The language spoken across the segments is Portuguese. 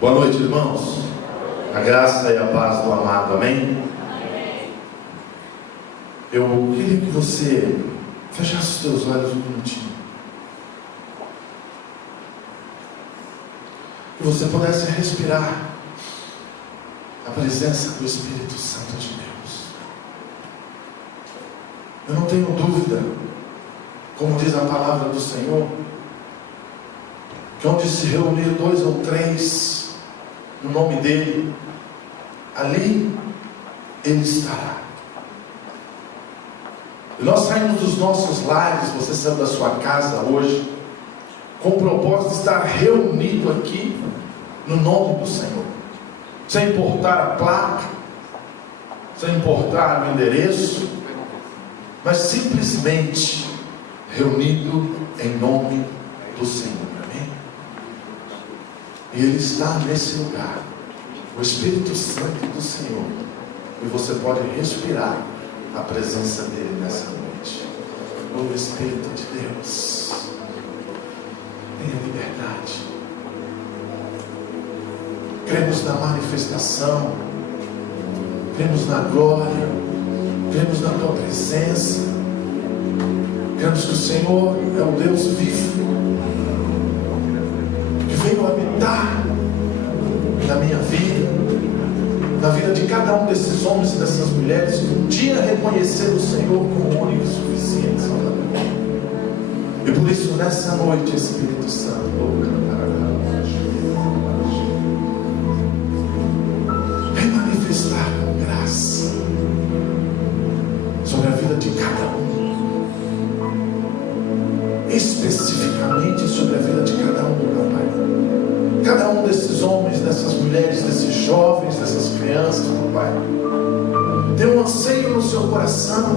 Boa noite, irmãos. A graça e a paz do amado, amém? Eu queria que você fechasse os teus olhos um minutinho. Que você pudesse respirar a presença do Espírito Santo de Deus. Eu não tenho dúvida, como diz a palavra do Senhor, que onde se reunir 2 ou 3 no nome dele, ali ele estará. E nós saímos dos nossos lares, você saiu da sua casa hoje, com o propósito de estar reunido aqui no nome do Senhor, sem importar a placa, sem importar o endereço, mas simplesmente reunido em nome do Senhor, amém? E Ele está nesse lugar, o Espírito Santo do Senhor, e você pode respirar a presença dele nessa noite. O Espírito de Deus, tenha liberdade. Cremos na manifestação, cremos na glória, cremos na tua presença, cremos que o Senhor é o Deus vivo, que veio habitar na minha vida, na vida de cada um desses homens e dessas mulheres que um dia reconheceram o Senhor como único e suficiente Salvador. E por isso nessa noite, Espírito Santo, vem manifestar com graça sobre a vida de cada um, especificamente sobre a vida de cada um, meu Pai. Cada um desses homens, dessas mulheres, desses jovens, dessas crianças, meu Pai, tem um anseio no seu coração,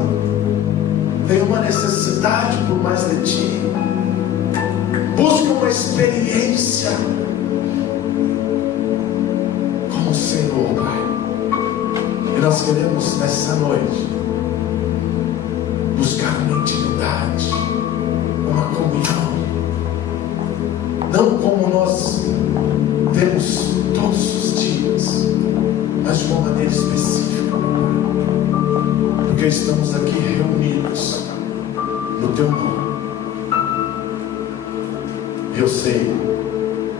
tem uma necessidade por mais de Ti, busca uma experiência com o Senhor, Pai. E nós queremos nessa noite buscar uma intimidade, uma comunhão, não como nós temos todos os dias, mas de uma maneira específica, porque estamos aqui reunidos no Teu nome. E eu sei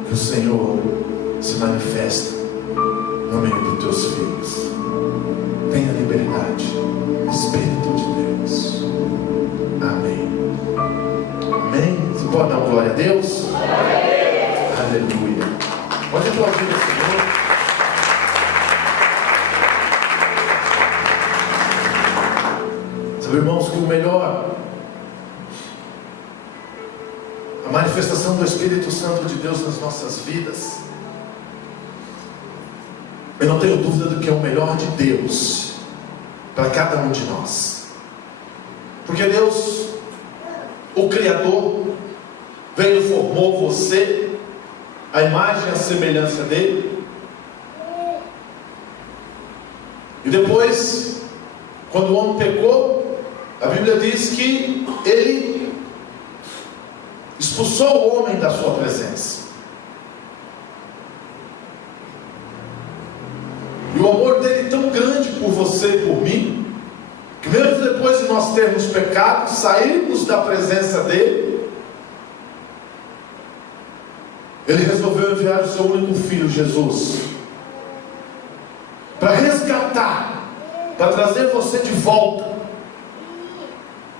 que o Senhor se manifesta no meio dos Teus filhos. Tenha liberdade, Espírito de Deus. Amém. Amém. Você pode dar glória a Deus? Aleluia. Pode aplaudir o Senhor. Sabe, irmãos, que o melhor, a manifestação do Espírito Santo de Deus nas nossas vidas, eu não tenho dúvida do que é o melhor de Deus para cada um de nós. Porque Deus, o Criador, veio e formou você a imagem e a semelhança dele. E depois, quando o homem pecou, a Bíblia diz que ele expulsou o homem da sua presença. E o amor dele tão grande por você e por mim, que mesmo depois de nós termos pecado, sairmos da presença dele, Ele resolveu enviar o seu único filho, Jesus, para resgatar, para trazer você de volta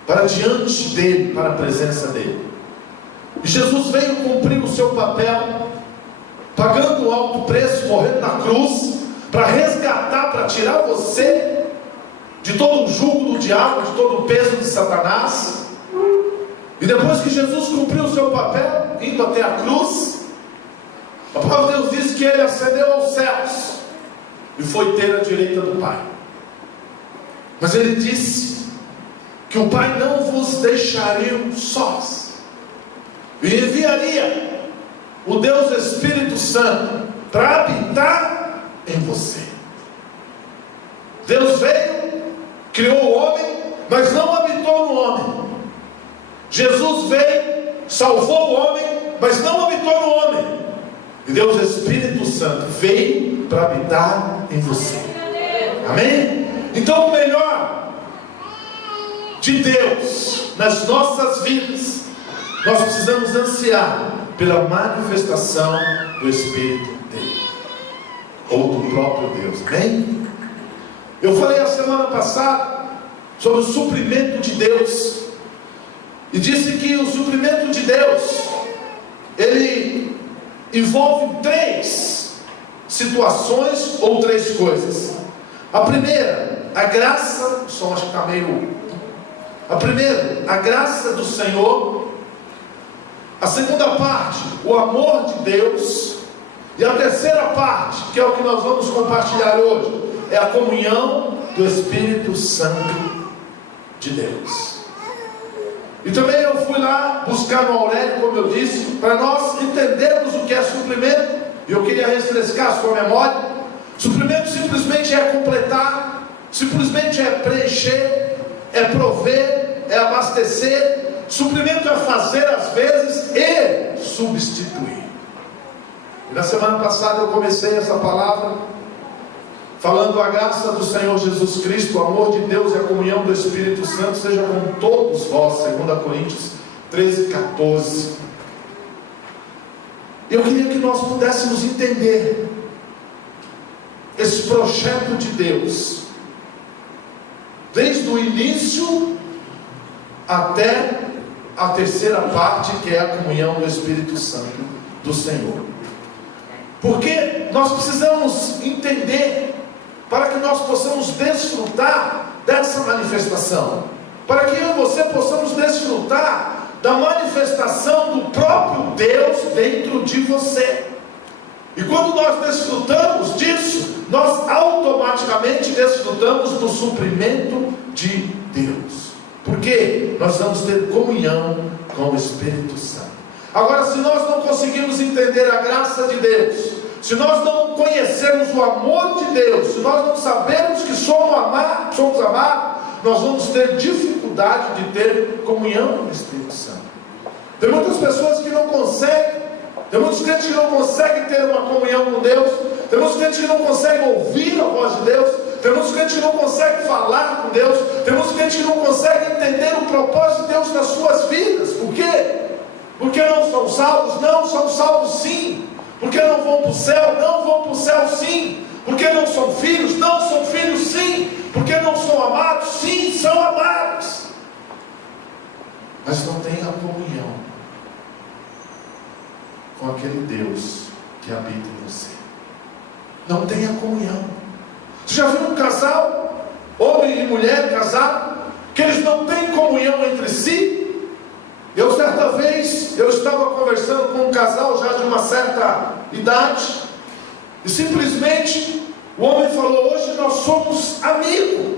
para diante dele, para a presença dele. E Jesus veio cumprir o seu papel, pagando um alto preço, morrendo na cruz, para resgatar, para tirar você de todo o jugo do diabo, de todo o peso de Satanás. E depois que Jesus cumpriu o seu papel, indo até a cruz, a palavra de Deus diz que ele ascendeu aos céus e foi ter a direita do Pai. Mas ele disse que o Pai não vos deixaria sós, e enviaria o Deus Espírito Santo para habitar em você. Deus veio, criou o homem, mas não habitou no homem. Jesus veio, salvou o homem, mas não habitou no homem. E Deus Espírito Santo veio para habitar em você. Amém? Então o melhor de Deus nas nossas vidas, nós precisamos ansiar pela manifestação do Espírito dele, ou do próprio Deus. Amém? Eu falei a semana passada sobre o suprimento de Deus, e disse que o suprimento de Deus, ele envolve 3 situações ou 3 coisas. A primeira, a graça, o som acho que está meio... A primeira, a graça do Senhor. A segunda parte, o amor de Deus. E a terceira parte, que é o que nós vamos compartilhar hoje, é a comunhão do Espírito Santo de Deus. E também eu fui lá buscar no Aurélio, como eu disse, para nós entendermos o que é suprimento. E eu queria refrescar a sua memória. Suprimento simplesmente é completar, simplesmente é preencher, é prover, é abastecer. Suprimento é fazer às vezes e substituir. E na semana passada eu comecei essa palavra falando: a graça do Senhor Jesus Cristo, o amor de Deus e a comunhão do Espírito Santo seja com todos vós, 2 Coríntios 13:14. Eu queria que nós pudéssemos entender esse projeto de Deus, desde o início até a terceira parte, que é a comunhão do Espírito Santo do Senhor. Porque nós precisamos entender, para que nós possamos desfrutar dessa manifestação, para que eu e você possamos desfrutar da manifestação do próprio Deus dentro de você. E quando nós desfrutamos disso, nós automaticamente desfrutamos do suprimento de Deus, porque nós vamos ter comunhão com o Espírito Santo. Agora, se nós não conseguirmos entender a graça de Deus, se nós não conhecermos o amor de Deus, se nós não sabermos que somos amados, nós vamos ter dificuldade de ter comunhão com o Espírito Santo. Tem muitas pessoas que não conseguem, tem muitos crentes que não conseguem ter uma comunhão com Deus, tem muitos crentes que não conseguem ouvir a voz de Deus, tem muitos crentes que não conseguem falar com Deus, tem muitos crentes que não conseguem entender o propósito de Deus nas suas vidas. Por quê? Porque não são salvos? Não, são salvos sim. Porque não vão para o céu? Não vão para o céu sim. Porque não são filhos? Não, são filhos sim. Porque não são amados? Sim, são amados. Mas não tem a comunhão com aquele Deus que habita em você. Não tem a comunhão. Você já viu um casal, homem e mulher casado, que eles não têm comunhão entre si? Eu certa vez, eu estava conversando com um casal já de uma certa idade, e simplesmente o homem falou: hoje nós somos amigos.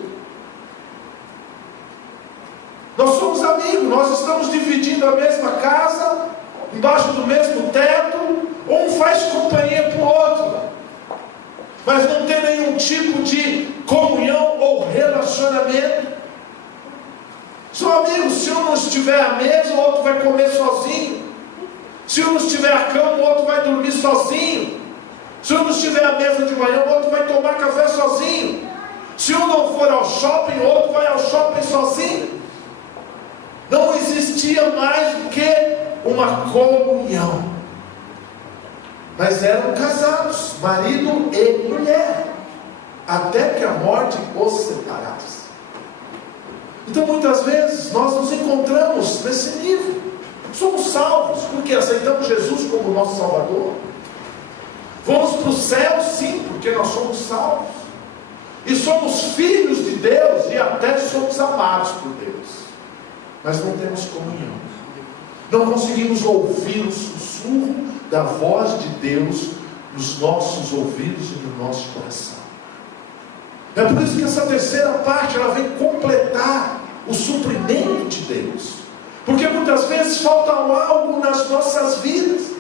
Nós somos amigos, nós estamos dividindo a mesma casa, embaixo do mesmo teto, um faz companhia para o outro, mas não tem nenhum tipo de comunhão ou relacionamento. São amigos. Se um não estiver à mesa, o outro vai comer sozinho. Se um não estiver à cama, o outro vai dormir sozinho. Se um não estiver à mesa de manhã, o outro vai tomar café sozinho. Se um não for ao shopping, o outro vai ao shopping sozinho. Não existia mais do que uma comunhão. Mas eram casados, marido e mulher, até que a morte os separasse. Então muitas vezes nós nos encontramos nesse nível. Somos salvos porque aceitamos Jesus como nosso Salvador. Vamos para o céu sim, porque nós somos salvos. E somos filhos de Deus e até somos amados por Deus. Mas não temos comunhão. Não conseguimos ouvir o sussurro da voz de Deus nos nossos ouvidos e no nosso coração. É por isso que essa terceira parte, ela vem completar o suprimento de Deus. Porque muitas vezes falta algo nas nossas vidas.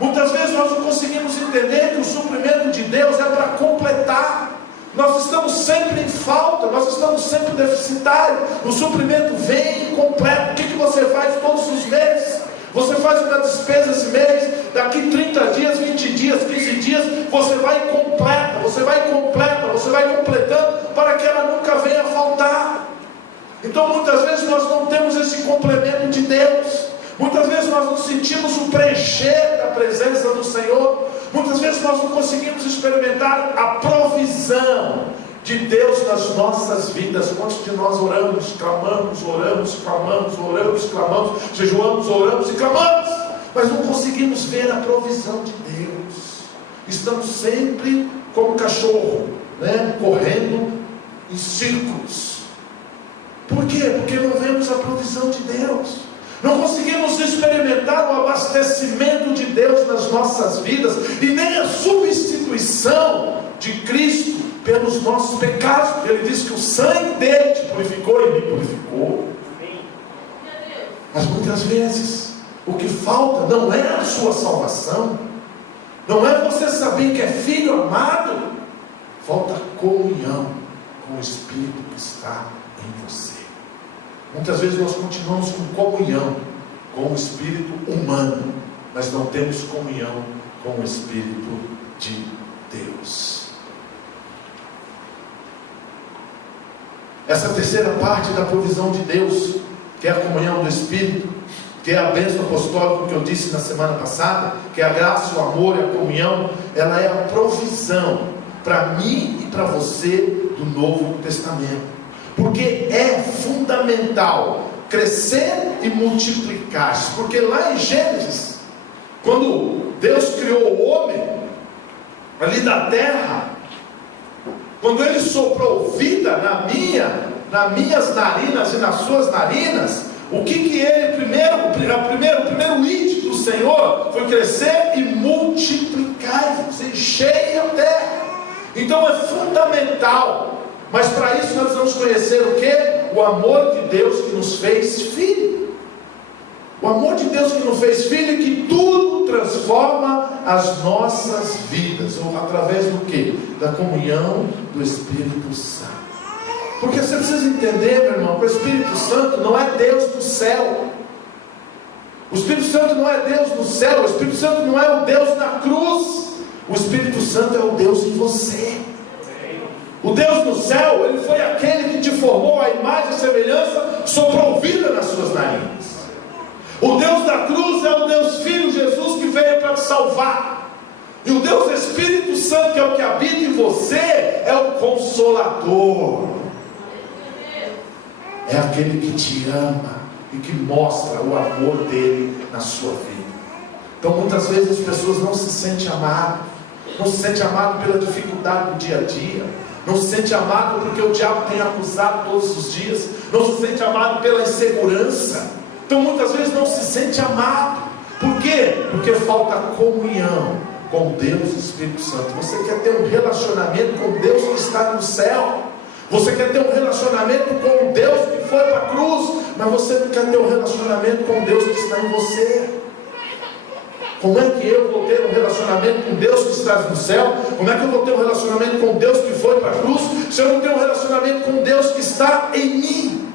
Muitas vezes nós não conseguimos entender que o suprimento de Deus é para completar. Nós estamos sempre em falta, nós estamos sempre deficitários. O suprimento vem e completa. O que você faz todos os meses? Você faz uma despesa esse mês, daqui 30 dias, 20 dias, 15 dias, você vai e completa, você vai completando, para que ela nunca venha a faltar. Então muitas vezes nós não temos esse complemento de Deus. Muitas vezes nós não sentimos o preencher da presença do Senhor. Muitas vezes nós não conseguimos experimentar a provisão de Deus nas nossas vidas. Quantos de nós oramos, clamamos, jejuamos, oramos e clamamos, mas não conseguimos ver a provisão de Deus. Estamos sempre como cachorro, correndo em círculos. Por quê? Porque não vemos a provisão de Deus. Não conseguimos experimentar o abastecimento de Deus nas nossas vidas, e nem a substituição de Cristo pelos nossos pecados. Ele diz que o sangue dele te purificou e me purificou. Mas muitas vezes o que falta não é a sua salvação, não é você saber que é filho amado. Falta comunhão com o Espírito que está em você. Muitas vezes nós continuamos com comunhão com o Espírito humano, mas não temos comunhão com o Espírito de Deus. Essa terceira parte da provisão de Deus, que é a comunhão do Espírito, que é a bênção apostólica que eu disse na semana passada, que é a graça, o amor e a comunhão, ela é a provisão para mim e para você do Novo Testamento. Porque é fundamental crescer e multiplicar-se. Porque lá em Gênesis, quando Deus criou o homem ali da terra, quando Ele soprou vida nas minhas narinas e nas suas narinas, o que Ele o primeiro ídolo do Senhor foi crescer e multiplicar-se, encher a terra. Então é fundamental. Mas para isso nós vamos conhecer o que? O amor de Deus que nos fez filho. O amor de Deus que nos fez filho, e que tudo transforma as nossas vidas. Ou através do que? Da comunhão do Espírito Santo. Porque você precisa entender, meu irmão, que o Espírito Santo não é Deus do céu. O Espírito Santo não é Deus do céu. O Espírito Santo não é o Deus na cruz. O Espírito Santo é o Deus em você. O Deus do céu, Ele foi aquele que te formou a imagem e semelhança, soprou vida nas suas narinas. O Deus da cruz é o Deus Filho Jesus, que veio para te salvar. E o Deus Espírito Santo, que é o que habita em você, é o Consolador. É aquele que te ama e que mostra o amor dele na sua vida. Então muitas vezes as pessoas não se sentem amadas, não se sentem amadas pela dificuldade do dia a dia, não se sente amado porque o diabo tem acusado todos os dias, não se sente amado pela insegurança. Então muitas vezes não se sente amado. Por quê? Porque falta comunhão com Deus e o Espírito Santo. Você quer ter um relacionamento com Deus que está no céu, você quer ter um relacionamento com Deus que foi para a cruz, mas você não quer ter um relacionamento com Deus que está em você. Como é que eu vou ter um relacionamento com Deus que está no céu? Como é que eu vou ter um relacionamento com Deus que foi para a cruz, se eu não tenho um relacionamento com Deus que está em mim?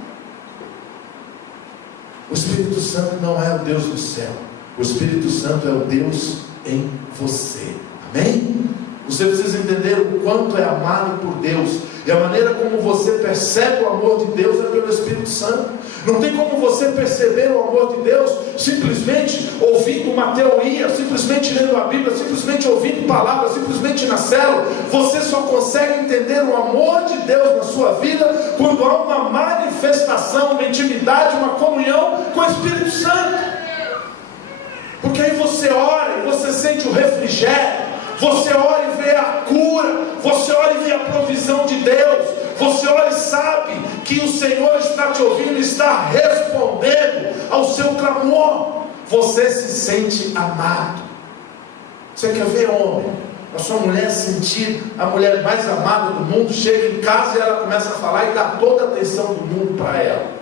O Espírito Santo não é o Deus do céu. O Espírito Santo é o Deus em você. Amém? Você precisa entender o quanto é amado por Deus. E a maneira como você percebe o amor de Deus é pelo Espírito Santo. Não tem como você perceber o amor de Deus simplesmente ouvindo uma teoria, simplesmente lendo a Bíblia, simplesmente ouvindo palavras, simplesmente na célula. Você só consegue entender o amor de Deus na sua vida quando há uma manifestação, uma intimidade, uma comunhão com o Espírito Santo. Porque aí você ora e você sente o refrigério, você ora e vê a cura, você ora e vê a provisão de Deus, você ora e sabe que o Senhor está te ouvindo, está respondendo ao seu clamor. Você se sente amado. Você quer ver, homem, a sua mulher sentir a mulher mais amada do mundo? Chega em casa e ela começa a falar e dá toda a atenção do mundo para ela.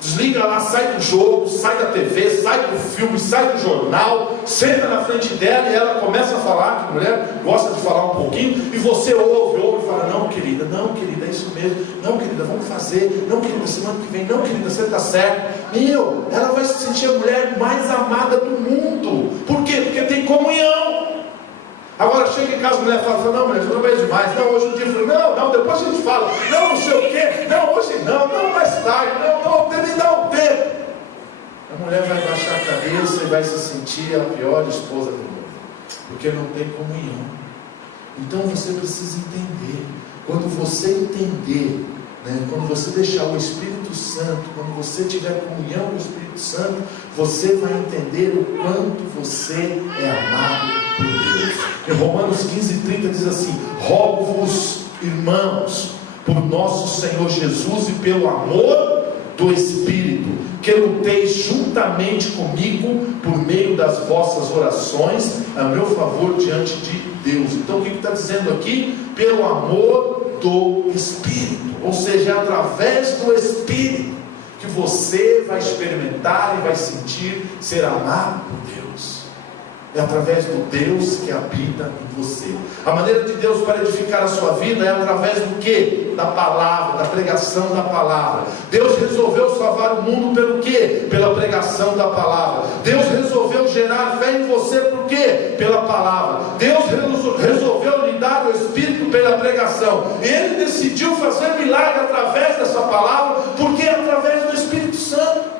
Desliga lá, sai do jogo, sai da TV, sai do filme, sai do jornal, senta na frente dela e ela começa a falar, que a mulher gosta de falar um pouquinho, e você ouve e fala: não querida, é isso mesmo, não querida, vamos fazer, não querida, semana que vem, não querida, você está certo. Ela vai se sentir a mulher mais amada do mundo. Por quê? Porque tem comunhão. Agora chega em casa, a mulher fala, não, mulher, não vejo demais, não, hoje o dia foi, não, depois a gente fala, não sei o quê, não, hoje não, mais tarde, não, me dá um tempo. A mulher vai baixar a cabeça e vai se sentir a pior esposa do mundo, porque não tem comunhão. Então você precisa entender. Quando você entender, quando você deixar o Espírito Santo, quando você tiver comunhão com o Espírito Santo, você vai entender o quanto você é amado por Deus. Em Romanos 15:30 diz assim: rogo-vos, irmãos, por nosso Senhor Jesus e pelo amor do Espírito, que luteis juntamente comigo por meio das vossas orações a meu favor diante de Deus. Então o que está dizendo aqui? Pelo amor do Espírito, ou seja, é através do Espírito que você vai experimentar e vai sentir ser amado por Deus. É através do Deus que habita em você. A maneira de Deus para edificar a sua vida é através do quê? Da palavra, da pregação da palavra. Deus resolveu salvar o mundo pelo quê? Pela pregação da palavra. Deus resolveu gerar fé em você por quê? Pela palavra. Deus resolveu lhe dar o Espírito pela pregação. Ele decidiu fazer milagre através dessa palavra, porque é através do Espírito Santo.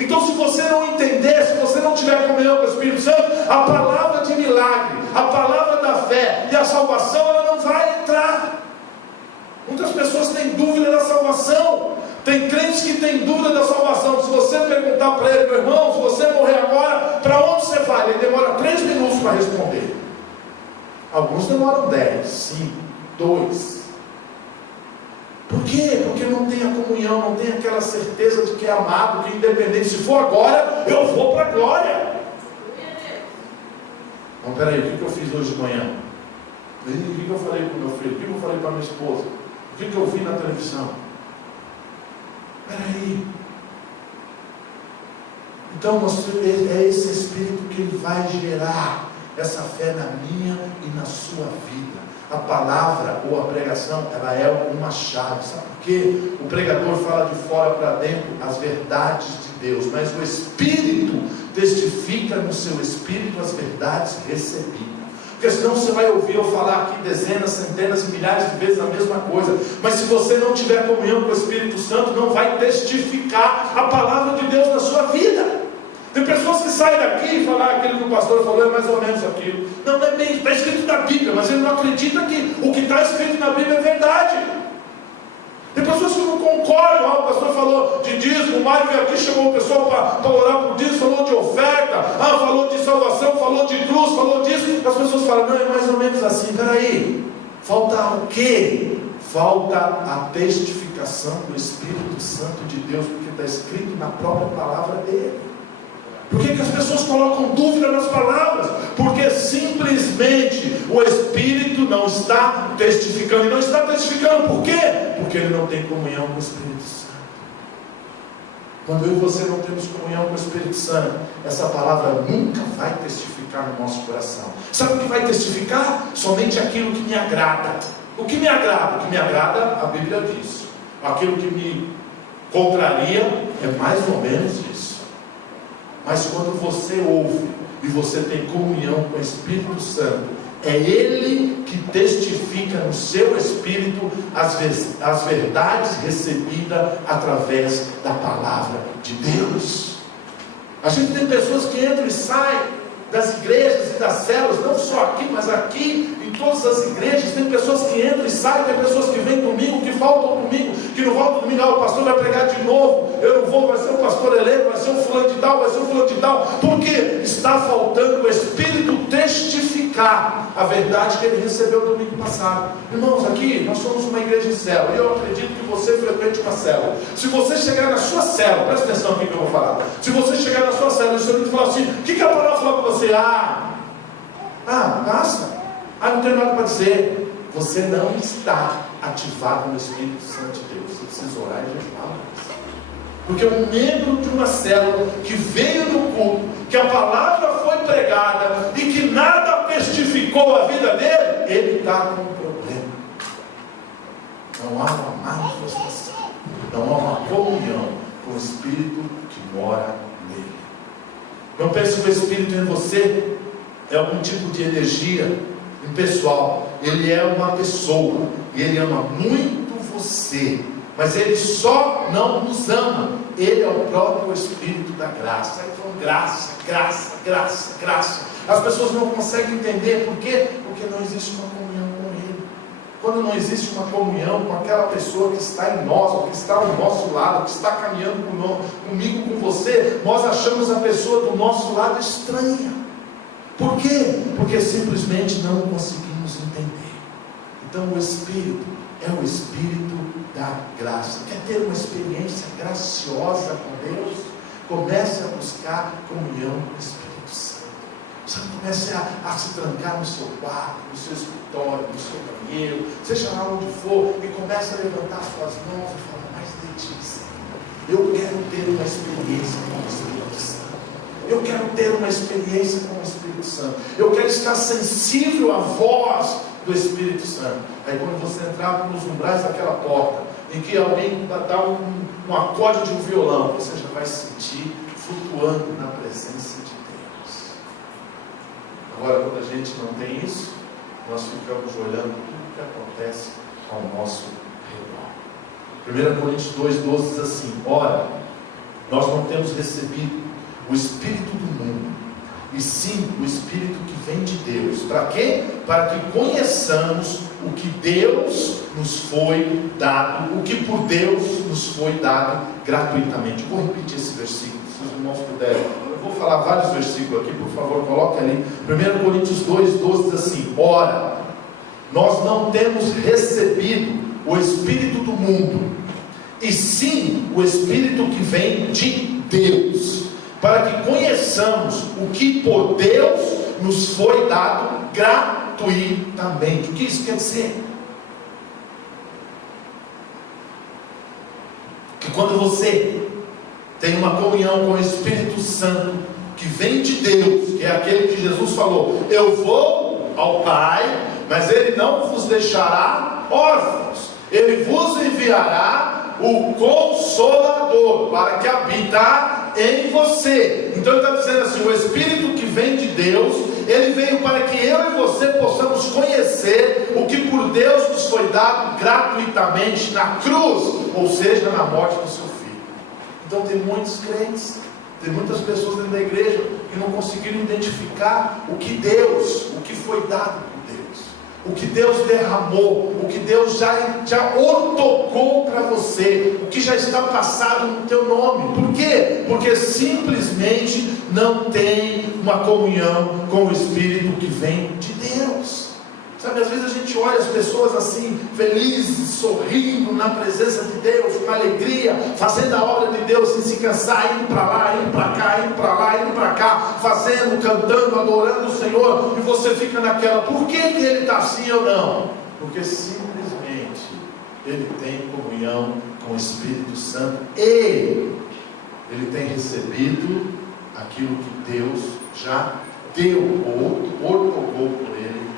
Então, se você não entender, se você não tiver comunhão com o Espírito Santo, a palavra de milagre, a palavra da fé e a salvação, ela não vai entrar. Muitas pessoas têm dúvida da salvação. Tem crentes que têm dúvida da salvação. Se você perguntar para ele, meu irmão, se você morrer agora, para onde você vai? Ele demora 3 minutos para responder. Alguns demoram 10, 5, 2. Por quê? Porque não tem a comunhão, não tem aquela certeza de que é amado, que independente, se for agora, eu vou para a glória. Então, peraí, o que eu fiz hoje de manhã? O que eu falei para o meu filho? O que eu falei para a minha esposa? O que eu vi na televisão? Peraí. Então, é esse Espírito que ele vai gerar essa fé na minha e na sua vida. A palavra ou a pregação, ela é uma chave. Sabe por quê? O pregador fala de fora para dentro as verdades de Deus, mas o Espírito testifica no seu espírito as verdades recebidas. Porque senão você vai ouvir eu falar aqui dezenas, centenas e milhares de vezes a mesma coisa. Mas se você não tiver comunhão com o Espírito Santo, não vai testificar a palavra de Deus na sua vida. Tem pessoas que saem daqui e falam aquilo que o pastor falou é mais ou menos aquilo. Não é bem, está escrito na Bíblia, mas ele não acredita que o que está escrito na Bíblia é verdade. Tem pessoas que não concordam. O pastor falou de dízimo, o Mário veio aqui, chamou o pessoal para orar por dízimo, falou de oferta, falou de salvação, falou de cruz, falou disso. As pessoas falam, não, é mais ou menos assim. Peraí, falta o quê? Falta a testificação do Espírito Santo de Deus, porque está escrito na própria palavra dele. Por que as pessoas colocam dúvida nas palavras? Porque simplesmente o Espírito não está testificando. E não está testificando por quê? Porque ele não tem comunhão com o Espírito Santo. Quando eu e você não temos comunhão com o Espírito Santo, essa palavra nunca vai testificar no nosso coração. Sabe o que vai testificar? Somente aquilo que me agrada. O que me agrada? O que me agrada, a Bíblia diz. Aquilo que me contraria é mais ou menos isso. Mas quando você ouve e você tem comunhão com o Espírito Santo, é Ele que testifica no seu espírito as verdades recebidas através da palavra de Deus. A gente tem pessoas que entram e saem das igrejas e das células, não só aqui, mas aqui, em todas as igrejas. Tem pessoas que entram e saem, tem pessoas que vêm domingo, que faltam domingo, que não voltam domingo. O pastor vai pregar de novo, eu não vou, vai ser o pastor eleito, vai ser o fulano de tal, vai ser o fulano de tal. Por quê? Está faltando o Espírito testificar a verdade que ele recebeu domingo passado. Irmãos, aqui nós somos uma igreja em célula, e eu acredito que você frequente uma célula. Se você chegar na sua célula, presta atenção no que eu vou falar. Se você chegar na sua célula e o Senhor te falar assim, o que a palavra falou para você? Basta. Não tem nada para dizer. Você não está ativado no Espírito Santo de Deus. Você precisa orar e jejuar. Porque um membro de uma célula que veio no culto, que a palavra foi pregada e que nada testificou a vida dele, ele está com um problema. não há uma manifestação, não há uma comunhão com o Espírito que mora nele. Não pense que o Espírito em você é algum tipo de energia impessoal. Ele é uma pessoa, e Ele ama muito você, mas Ele só não nos ama. Ele é o próprio Espírito da graça. Então, graça, graça, graça, graça. As pessoas não conseguem entender por quê? Porque não existe uma comunhão com Ele. Quando não existe uma comunhão com aquela pessoa que está em nós, ou que está ao nosso lado, que está caminhando comigo, com você, nós achamos a pessoa do nosso lado estranha. Por quê? Porque simplesmente não conseguimos entender. Então o Espírito é o Espírito da graça. Quer ter uma experiência graciosa com Deus? Comece a buscar comunhão com o Espírito Santo. Você comece a se trancar no seu quarto, no seu escritório, no seu banheiro, seja lá onde for, e comece a levantar suas mãos e falar: mais de ti, Senhor. Eu quero ter uma experiência com o Espírito Santo. Eu quero ter uma experiência com o Espírito Santo. Eu quero estar sensível à voz do Espírito Santo. Aí quando você entrar nos umbrais daquela porta, em que alguém dá um acorde de um violão, você já vai se sentir flutuando na presença de Deus. Agora, quando a gente não tem isso, nós ficamos olhando tudo que acontece ao nosso redor. 1 Coríntios 2,12 diz assim: ora, nós não temos recebido o Espírito do mundo, e sim o Espírito que vem de Deus. Para quê? Para que conheçamos o que Deus nos foi dado, o que por Deus nos foi dado gratuitamente. Eu vou repetir esse versículo, se os irmãos puderem. Eu vou falar vários versículos aqui, por favor, coloque ali. 1 Coríntios 2,12 diz assim: ora, nós não temos recebido o Espírito do mundo, e sim o Espírito que vem de Deus, para que conheçamos o que por Deus nos foi dado gratuitamente. O que isso quer dizer? Que quando você tem uma comunhão com o Espírito Santo, que vem de Deus, que é aquele que Jesus falou: eu vou ao Pai, mas Ele não vos deixará órfãos, Ele vos enviará o Consolador, para que habitar em você. Então Ele está dizendo assim: o Espírito que vem de Deus, Ele veio para que eu e você possamos conhecer o que por Deus nos foi dado gratuitamente na cruz, ou seja, na morte do seu Filho. Então tem muitos crentes, tem muitas pessoas dentro da igreja que não conseguiram identificar o que foi dado por Deus, o que Deus derramou, o que Deus já otorgou para você, o que já está passado no teu nome. Por quê? Porque simplesmente não tem uma comunhão com o Espírito que vem de Deus. Sabe, às vezes a gente olha as pessoas assim, felizes, sorrindo na presença de Deus, com alegria, fazendo a obra de Deus sem se cansar, indo para lá, indo para cá, indo para lá, indo para cá, fazendo, cantando, adorando o Senhor, e você fica naquela: por que ele está assim ou não? Porque simplesmente ele tem comunhão com o Espírito Santo e ele tem recebido aquilo que Deus já deu ou otorgou por ele.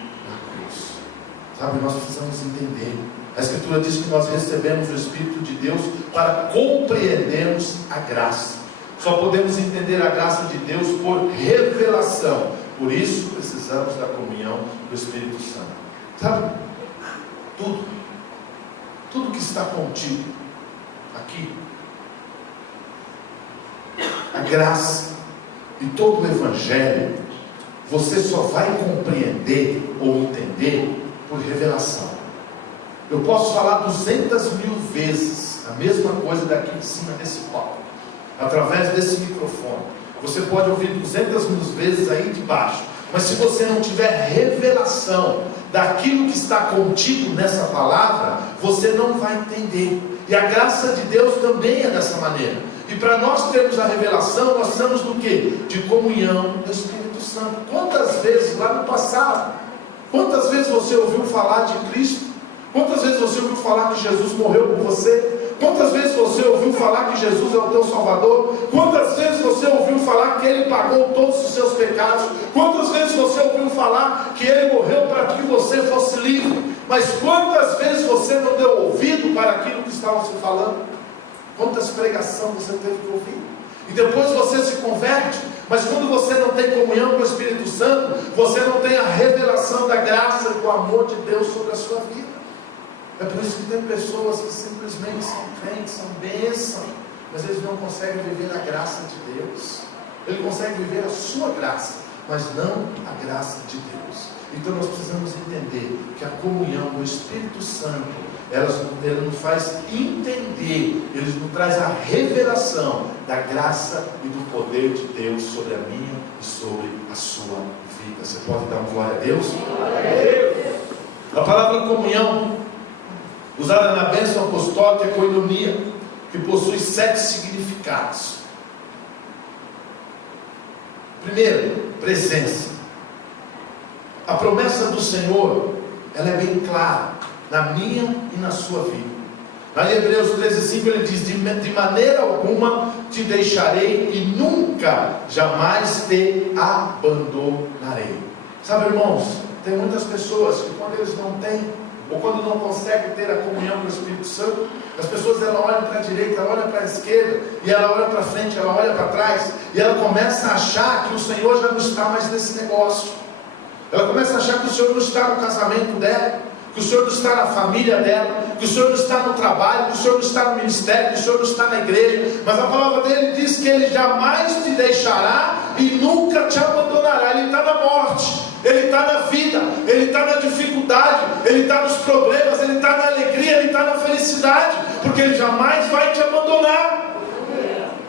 Sabe, nós precisamos entender. A Escritura diz que nós recebemos o Espírito de Deus para compreendermos a graça. Só podemos entender a graça de Deus por revelação. Por isso precisamos da comunhão do Espírito Santo. Sabe, tudo que está contido aqui, a graça e todo o Evangelho, você só vai compreender ou entender por revelação. Eu posso falar 200.000 vezes a mesma coisa daqui de cima desse palco, através desse microfone. Você pode ouvir 200.000 vezes aí de baixo, mas se você não tiver revelação daquilo que está contido nessa palavra, você não vai entender. E a graça de Deus também é dessa maneira. E para nós termos a revelação, nós precisamos do quê? De comunhão do Espírito Santo. Quantas vezes lá no passado, quantas vezes você ouviu falar de Cristo? Quantas vezes você ouviu falar que Jesus morreu por você? Quantas vezes você ouviu falar que Jesus é o teu Salvador? Quantas vezes você ouviu falar que Ele pagou todos os seus pecados? Quantas vezes você ouviu falar que Ele morreu para que você fosse livre? Mas quantas vezes você não deu ouvido para aquilo que estavam se falando? Quantas pregações você teve que ouvir? E depois você se converte, mas quando você não tem comunhão com o Espírito Santo, você não tem a revelação da graça e do amor de Deus sobre a sua vida. É por isso que tem pessoas que simplesmente são crentes, são bênçãos, mas eles não conseguem viver a graça de Deus. Ele consegue viver a sua graça, mas não a graça de Deus. Então nós precisamos entender que a comunhão do Espírito Santo, ele nos faz entender, ele nos traz a revelação da graça e do poder de Deus sobre a minha e sobre a sua vida. Você pode dar uma glória a Deus? Glória a Deus. A palavra comunhão, usada na bênção apostólica, é koinonia, que possui 7 significados. Primeiro, presença. A promessa do Senhor, ela é bem clara na minha e na sua vida. Lá em Hebreus 13:5 ele diz: de maneira alguma te deixarei e nunca, jamais te abandonarei. Sabe, irmãos, tem muitas pessoas que quando eles não têm, ou quando não conseguem ter a comunhão com o Espírito Santo, as pessoas ela olham para a direita, ela olha para a esquerda, e ela olha para frente, ela olha para trás, e ela começa a achar que o Senhor já não está mais nesse negócio. Ela começa a achar que o Senhor não está no casamento dela, que o Senhor não está na família dela, que o Senhor não está no trabalho, que o Senhor não está no ministério, que o Senhor não está na igreja. Mas a palavra dele diz que ele jamais te deixará e nunca te abandonará. Ele está na morte, ele está na vida, ele está na dificuldade, ele está nos problemas, ele está na alegria, ele está na felicidade, porque ele jamais vai te abandonar.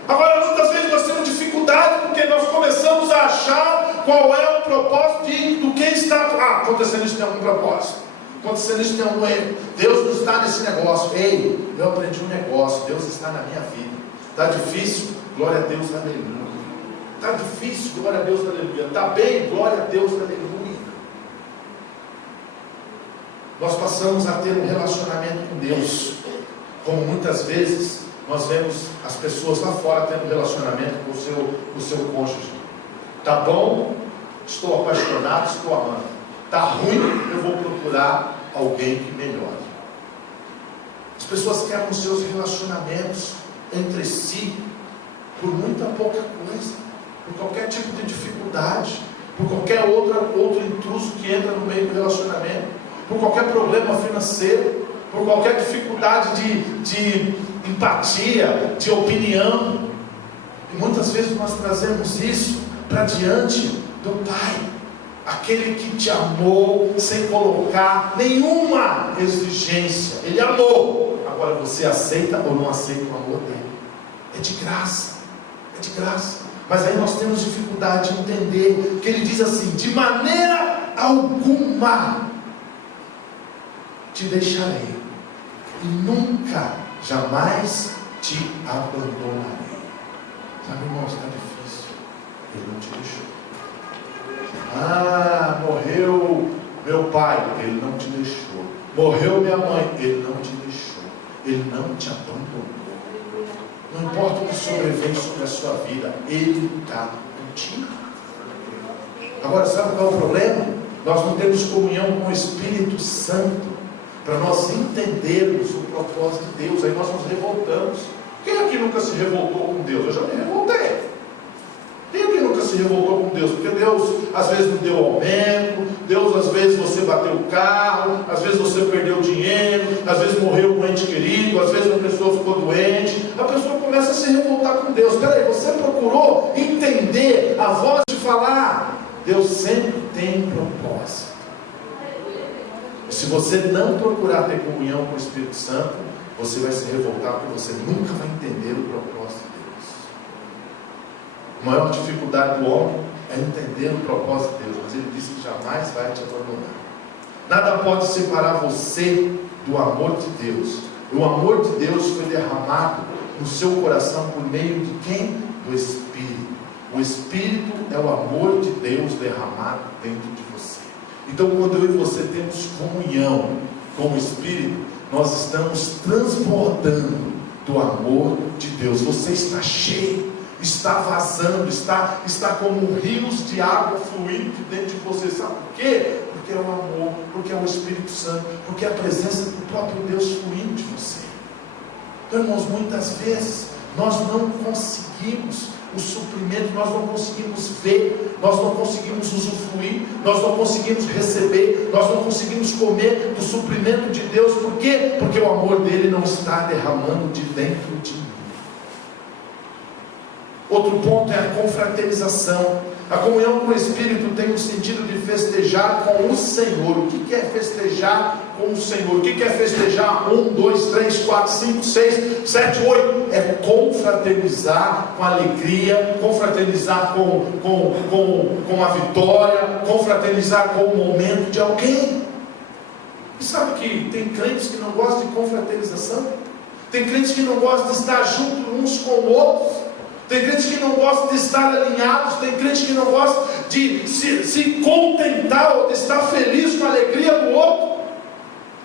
Agora, muitas vezes nós temos dificuldade porque nós começamos a achar qual é o propósito do que está acontecendo. Isso tem algum propósito, acontecendo isso tem algum erro. Deus não está nesse negócio. Ei, eu aprendi um negócio, Deus está na minha vida. Está difícil? Glória a Deus, aleluia. Está difícil? Glória a Deus, aleluia. Está bem? Glória a Deus, aleluia. Nós passamos a ter um relacionamento com Deus, como muitas vezes nós vemos as pessoas lá fora tendo relacionamento com o seu cônjuge. Tá bom? Estou apaixonado, estou amando. Tá ruim? Eu vou procurar alguém que melhore. As pessoas querem os seus relacionamentos entre si por muita pouca coisa, por qualquer tipo de dificuldade, por qualquer outro intruso que entra no meio do relacionamento, por qualquer problema financeiro, por qualquer dificuldade de empatia, de opinião. E muitas vezes nós trazemos isso para diante do Pai, aquele que te amou sem colocar nenhuma exigência. Ele amou, agora você aceita ou não aceita o amor dele? É de graça, é de graça. Mas aí nós temos dificuldade de entender que ele diz assim: de maneira alguma te deixarei e nunca, jamais te abandonarei. Sabe, irmãos, está difícil. Ele não te deixou. Morreu meu pai, ele não te deixou. Morreu minha mãe, ele não te deixou. Ele não te abandonou. Não importa o que sobrevém sobre a sua vida, ele está contigo. Agora, sabe qual é o problema? Nós não temos comunhão com o Espírito Santo para nós entendermos o propósito de Deus. Aí nós nos revoltamos. Quem aqui nunca se revoltou com Deus? Eu já me revoltei. Quem aqui nunca se revoltou com Deus? Porque Deus às vezes não deu aumento, Deus às vezes você bateu o carro, às vezes você perdeu dinheiro, às vezes morreu um ente querido, às vezes a pessoa ficou doente. A pessoa começa a se revoltar com Deus. Peraí, você procurou entender a voz de falar? Deus sempre tem um propósito. Se você não procurar ter comunhão com o Espírito Santo, você vai se revoltar, porque você nunca vai entender o propósito de Deus. A maior dificuldade do homem é entender o propósito de Deus, mas ele disse que jamais vai te abandonar. Nada pode separar você do amor de Deus. O amor de Deus foi derramado no seu coração por meio de quem? Do Espírito. O Espírito é o amor de Deus derramado dentro de você. Então, quando eu e você temos comunhão com o Espírito, nós estamos transbordando do amor de Deus. Você está cheio, está vazando, está como rios de água fluindo de dentro de você. Sabe por quê? porque é o amor, porque é o Espírito Santo, porque é a presença do próprio Deus fluindo de você. Então, irmãos, muitas vezes nós não conseguimos o suprimento, nós não conseguimos ver, nós não conseguimos usufruir, nós não conseguimos receber, nós não conseguimos comer do suprimento de Deus. Por quê? Porque o amor dele não está derramando de dentro de mim. Outro ponto é a confraternização. A comunhão com o Espírito tem o sentido de festejar com o Senhor. O que é festejar com o Senhor? O que é festejar? 1, 2, 3, 4, 5, 6, 7, 8. É confraternizar com alegria, confraternizar com a vitória, confraternizar com o momento de alguém. E sabe que tem crentes que não gostam de confraternização? Tem crentes que não gostam de estar juntos uns com outros. Tem crentes que não gostam de estar alinhados. Tem crentes que não gostam de se contentar ou de estar feliz com a alegria do outro.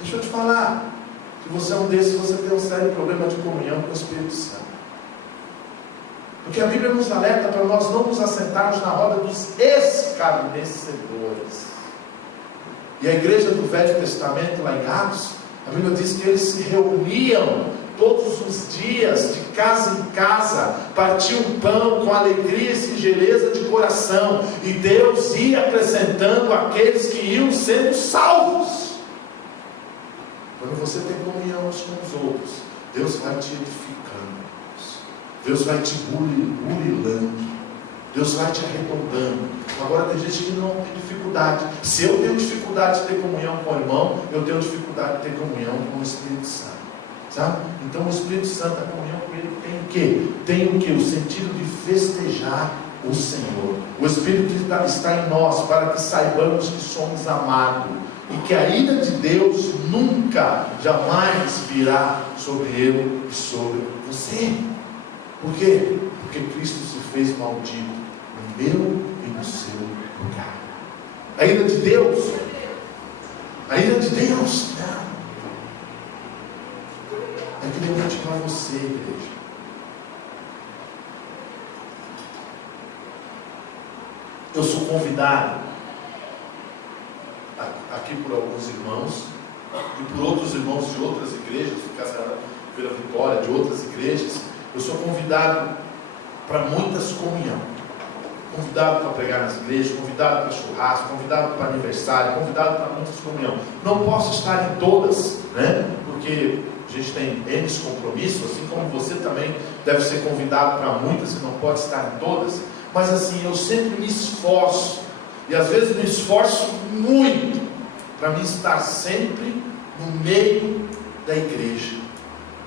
Deixa eu te falar, se você é um desses, você tem um sério problema de comunhão com o Espírito Santo. Porque a Bíblia nos alerta para nós não nos assentarmos na roda dos escarnecedores. E a igreja do Velho Testamento, lá em Atos, a Bíblia diz que eles se reuniam todos os dias, de casa em casa, partiam pão com alegria e singeleza de coração, e Deus ia acrescentando aqueles que iam sendo salvos. Quando você tem comunhão uns com os outros, Deus vai te edificando, Deus vai te burilando, Deus vai te arredondando. Agora tem gente que não tem dificuldade. Se eu tenho dificuldade de ter comunhão com o irmão, eu tenho dificuldade de ter comunhão com o Espírito Santo. Sabe? Então o Espírito Santo, a comunhão com ele tem o quê? Tem o quê? O sentido de festejar o Senhor. O Espírito está em nós para que saibamos que somos amados e que a ira de Deus nunca, jamais virá sobre eu e sobre você. Por quê? Porque Cristo se fez maldito no meu e no seu lugar. A ira de Deus, não. Eu queria motivar você, igreja. Eu sou convidado aqui por alguns irmãos e por outros irmãos de outras igrejas, de Casa Vila Vitória, de outras igrejas. Eu sou convidado para muitas comunhões. Convidado para pregar nas igrejas, convidado para churrasco, convidado para aniversário, convidado para muitas comunhões. Não posso estar em todas, né? Porque a gente tem N compromissos, assim como você também deve ser convidado para muitas e não pode estar em todas. Mas assim, eu sempre me esforço, e às vezes me esforço muito, para mim estar sempre no meio da igreja,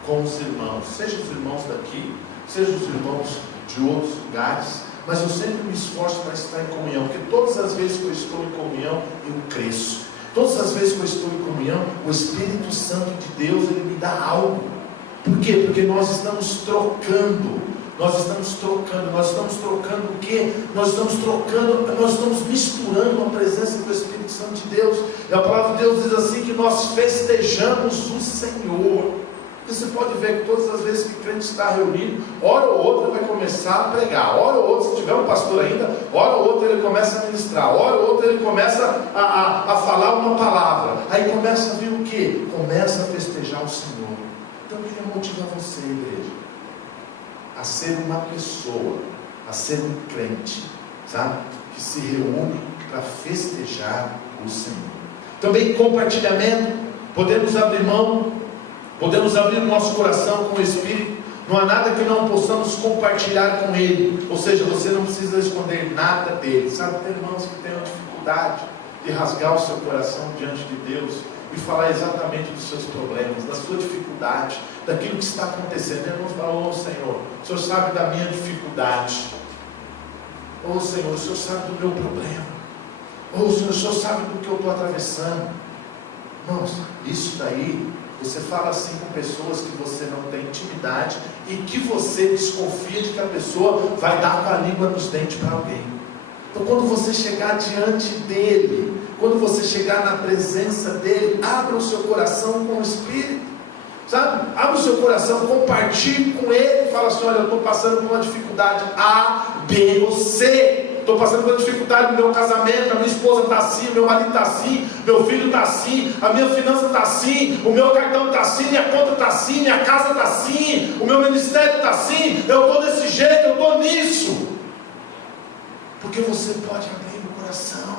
com os irmãos, seja os irmãos daqui, seja os irmãos de outros lugares, mas eu sempre me esforço para estar em comunhão, porque todas as vezes que eu estou em comunhão, eu cresço. Todas as vezes que eu estou em comunhão, o Espírito Santo de Deus, ele me dá algo. Por quê? Porque nós estamos trocando o quê? Nós estamos misturando a presença do Espírito Santo de Deus. E a palavra de Deus diz assim, que nós festejamos o Senhor. Você pode ver que todas as vezes que o crente está reunido, hora ou outra vai começar a pregar, hora ou outra, se tiver um pastor ainda, hora ou outra ele começa a ministrar, hora ou outra ele começa a falar uma palavra, aí começa a vir o quê? Começa a festejar o Senhor. Então eu queria motivar você, igreja, a ser uma pessoa, a ser um crente, sabe? Que se reúne para festejar o Senhor. Também compartilhamento, podemos abrir mão, podemos abrir o nosso coração com o Espírito. Não há nada que não possamos compartilhar com Ele. Ou seja, você não precisa esconder nada dele. Sabe, tem irmãos que têm uma dificuldade de rasgar o seu coração diante de Deus e falar exatamente dos seus problemas, da sua dificuldade, daquilo que está acontecendo. Irmãos, falam: "Oh Senhor, o Senhor sabe da minha dificuldade. Oh Senhor, o Senhor sabe do meu problema. Oh Senhor, o Senhor sabe do que eu estou atravessando." Irmãos, isso daí, você fala assim com pessoas que você não tem intimidade e que você desconfia de que a pessoa vai dar com a língua nos dentes para alguém. Então, quando você chegar diante dele, quando você chegar na presença dele, abra o seu coração com o Espírito, sabe? Abra o seu coração, compartilhe com ele, fala assim: "Olha, eu estou passando por uma dificuldade A, B ou C, estou passando por dificuldade no meu casamento, a minha esposa está assim, meu marido está assim, meu filho está assim, a minha finança está assim, o meu cartão está assim, minha conta está assim, minha casa está assim, o meu ministério está assim, eu estou desse jeito, eu estou nisso. Porque você pode abrir o coração,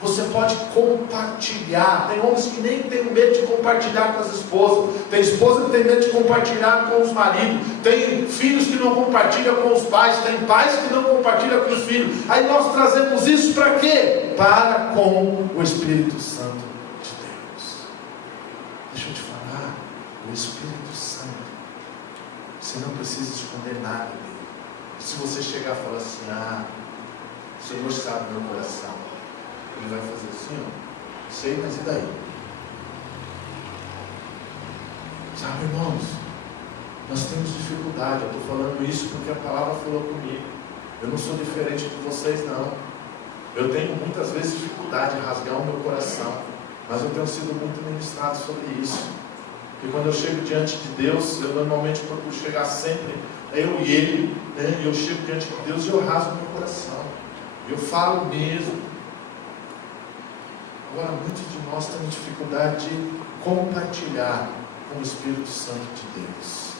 você pode compartilhar. Tem homens que nem têm medo de compartilhar com as esposas, tem esposa que tem medo de compartilhar com os maridos, tem filhos que não compartilham com os pais, tem pais que não compartilham com os filhos. Aí nós trazemos isso para quê? Para com o Espírito Santo de Deus. Deixa eu te falar, o Espírito Santo, você não precisa esconder nada dele. Se você chegar e falar assim, o Senhor sabe o meu coração, Ele vai fazer assim, sei, mas e daí? Sabe, irmãos, nós temos dificuldade. Eu estou falando isso porque a palavra falou comigo. Eu não sou diferente de vocês, não. Eu tenho muitas vezes dificuldade de rasgar o meu coração, mas eu tenho sido muito ministrado sobre isso. E quando eu chego diante de Deus, eu normalmente procuro chegar sempre, eu e Ele, né? E eu chego diante de Deus e eu rasgo o meu coração. Eu falo mesmo. Agora, muitos de nós temos dificuldade de compartilhar com o Espírito Santo de Deus.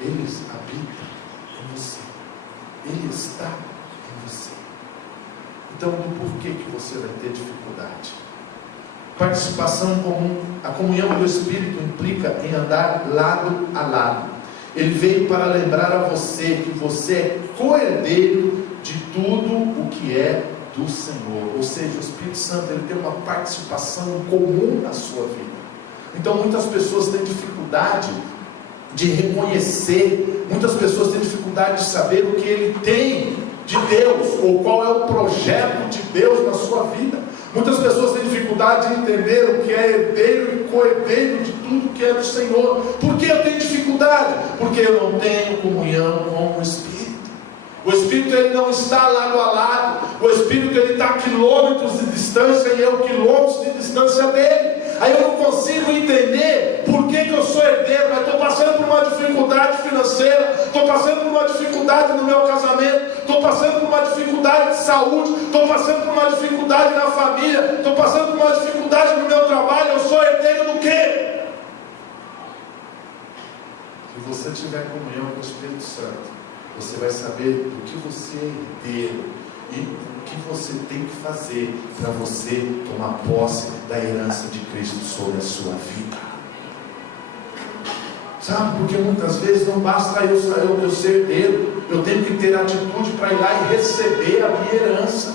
Ele habita em você. Ele está em você. Então, por que você vai ter dificuldade? Participação em comum. A comunhão do Espírito implica em andar lado a lado. Ele veio para lembrar a você que você é co-herdeiro de tudo o que é do Senhor. Ou seja, o Espírito Santo, ele tem uma participação comum na sua vida. Então muitas pessoas têm dificuldade de reconhecer, muitas pessoas têm dificuldade de saber o que ele tem de Deus, ou qual é o projeto de Deus na sua vida. Muitas pessoas têm dificuldade de entender o que é herdeiro e co-herdeiro de tudo que é do Senhor. Por que eu tenho dificuldade? Porque eu não tenho comunhão com o Espírito. O Espírito, ele não está lado a lado. O Espírito, ele está a quilômetros de distância e eu quilômetros de distância dele. Aí eu não consigo entender por que eu sou herdeiro, mas estou passando por uma dificuldade financeira, estou passando por uma dificuldade no meu casamento, estou passando por uma dificuldade de saúde, estou passando por uma dificuldade na família, estou passando por uma dificuldade no meu trabalho. Eu sou herdeiro do quê? Se você tiver comunhão com o Espírito Santo, você vai saber do que você é herdeiro e o que você tem que fazer para você tomar posse da herança de Cristo sobre a sua vida. Sabe, porque muitas vezes não basta eu ser herdeiro, eu tenho que ter atitude para ir lá e receber a minha herança.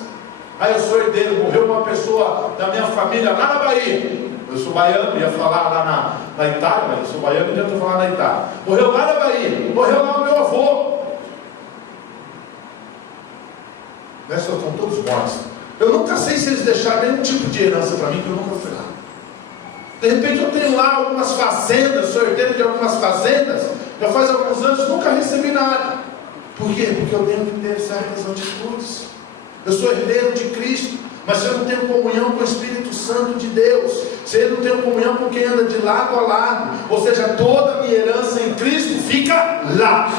Aí eu sou herdeiro, morreu uma pessoa da minha família lá na Bahia. Eu sou baiano, ia falar lá na Itália, mas eu sou baiano e adianta falar na Itália. Morreu lá na Bahia, morreu lá o meu avô. Só estão todos mortos. Eu nunca sei se eles deixaram nenhum tipo de herança para mim, que eu nunca fui lá. De repente eu tenho lá algumas fazendas, sou herdeiro de algumas fazendas, já faz alguns anos, nunca recebi nada. Por quê? Porque eu tenho que ter certas atitudes. Eu sou herdeiro de Cristo, mas se eu não tenho comunhão com o Espírito Santo de Deus, se eu não tenho comunhão com quem anda de lado a lado, ou seja, toda a minha herança em Cristo fica lá.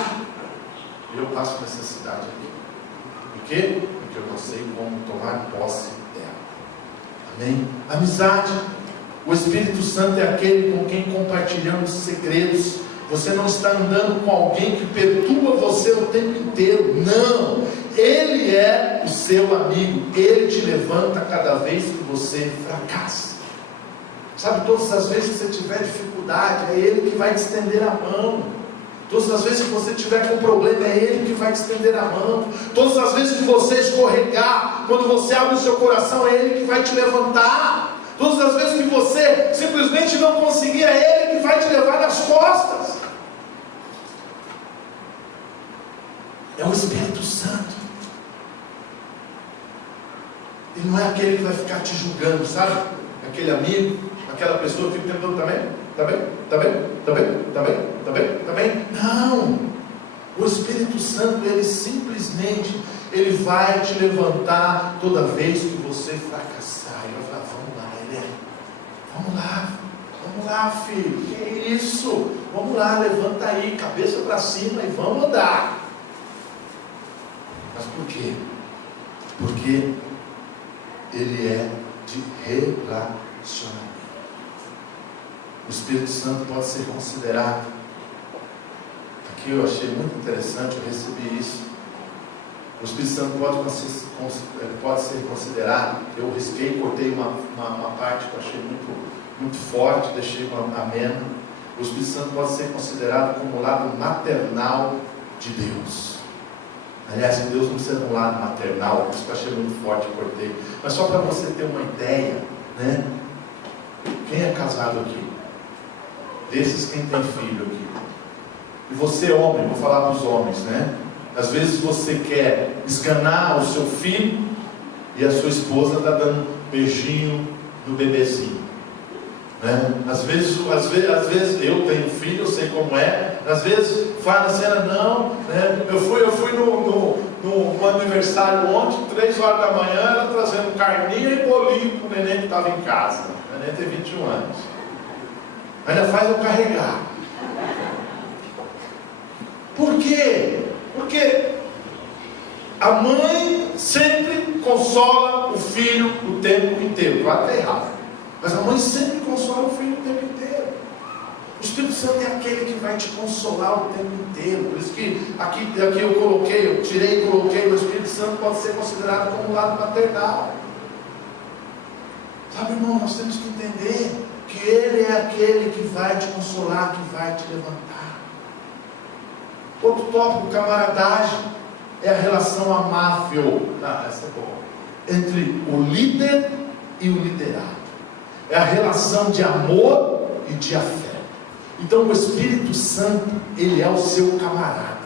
E eu passo necessidade aqui. Por quê? Porque eu não sei como tomar posse dela. Amém? Amizade. O Espírito Santo é aquele com quem compartilhamos segredos. Você não está andando com alguém que perturba você o tempo inteiro. Não. Ele é o seu amigo. Ele te levanta cada vez que você fracassa. Sabe, todas as vezes que você tiver dificuldade, é Ele que vai te estender a mão. Todas as vezes que você tiver com problema, é Ele que vai te estender a mão. Todas as vezes que você escorregar, quando você abre o seu coração, é Ele que vai te levantar. Todas as vezes que você simplesmente não conseguir, é Ele que vai te levar nas costas. É o Espírito Santo. Ele não é aquele que vai ficar te julgando, sabe? Aquele amigo, aquela pessoa que fica tentando também. Está bem? Está bem? Está bem? Está bem? Está bem? Está bem? Não! O Espírito Santo, ele simplesmente, ele vai te levantar toda vez que você fracassar. Ele vai falar, vamos lá, Helena. Vamos lá, filho. Que é isso? Vamos lá, levanta aí, cabeça para cima e vamos andar. Mas por quê? Porque ele é de relacionamento. O Espírito Santo pode ser considerado. Aqui eu achei muito interessante, eu recebi isso. O Espírito Santo pode ser considerado. Eu risquei, cortei uma parte que eu achei muito forte, deixei uma amena. O Espírito Santo pode ser considerado como o lado maternal de Deus. Aliás, Deus não precisa de um lado maternal, isso que eu achei muito forte, eu cortei. Mas só para você ter uma ideia, né? Quem é casado aqui? Desses, quem tem filho aqui? E você, homem, vou falar para os homens, né? Às vezes você quer esganar o seu filho e a sua esposa está dando beijinho no bebezinho, né? Às vezes eu tenho filho, eu sei como é. Às vezes fala a cena, não, né? Eu fui no aniversário ontem, 3 horas da manhã, ela trazendo carninha e bolinho para o neném que estava em casa. O neném tem 21 anos. Ainda faz eu carregar. Por quê? Porque a mãe sempre consola o filho o tempo inteiro. Claro que é errado, mas a mãe sempre consola o filho o tempo inteiro. O Espírito Santo é aquele que vai te consolar o tempo inteiro. Por isso que aqui eu coloquei, eu tirei e coloquei. O Espírito Santo pode ser considerado como lado maternal. Sabe, irmão, nós temos que entender que Ele é aquele que vai te consolar, que vai te levantar. Outro tópico, camaradagem, é a relação amável. Essa é boa. Entre o líder e o liderado. É a relação de amor e de afeto. Então o Espírito Santo, ele é o seu camarada.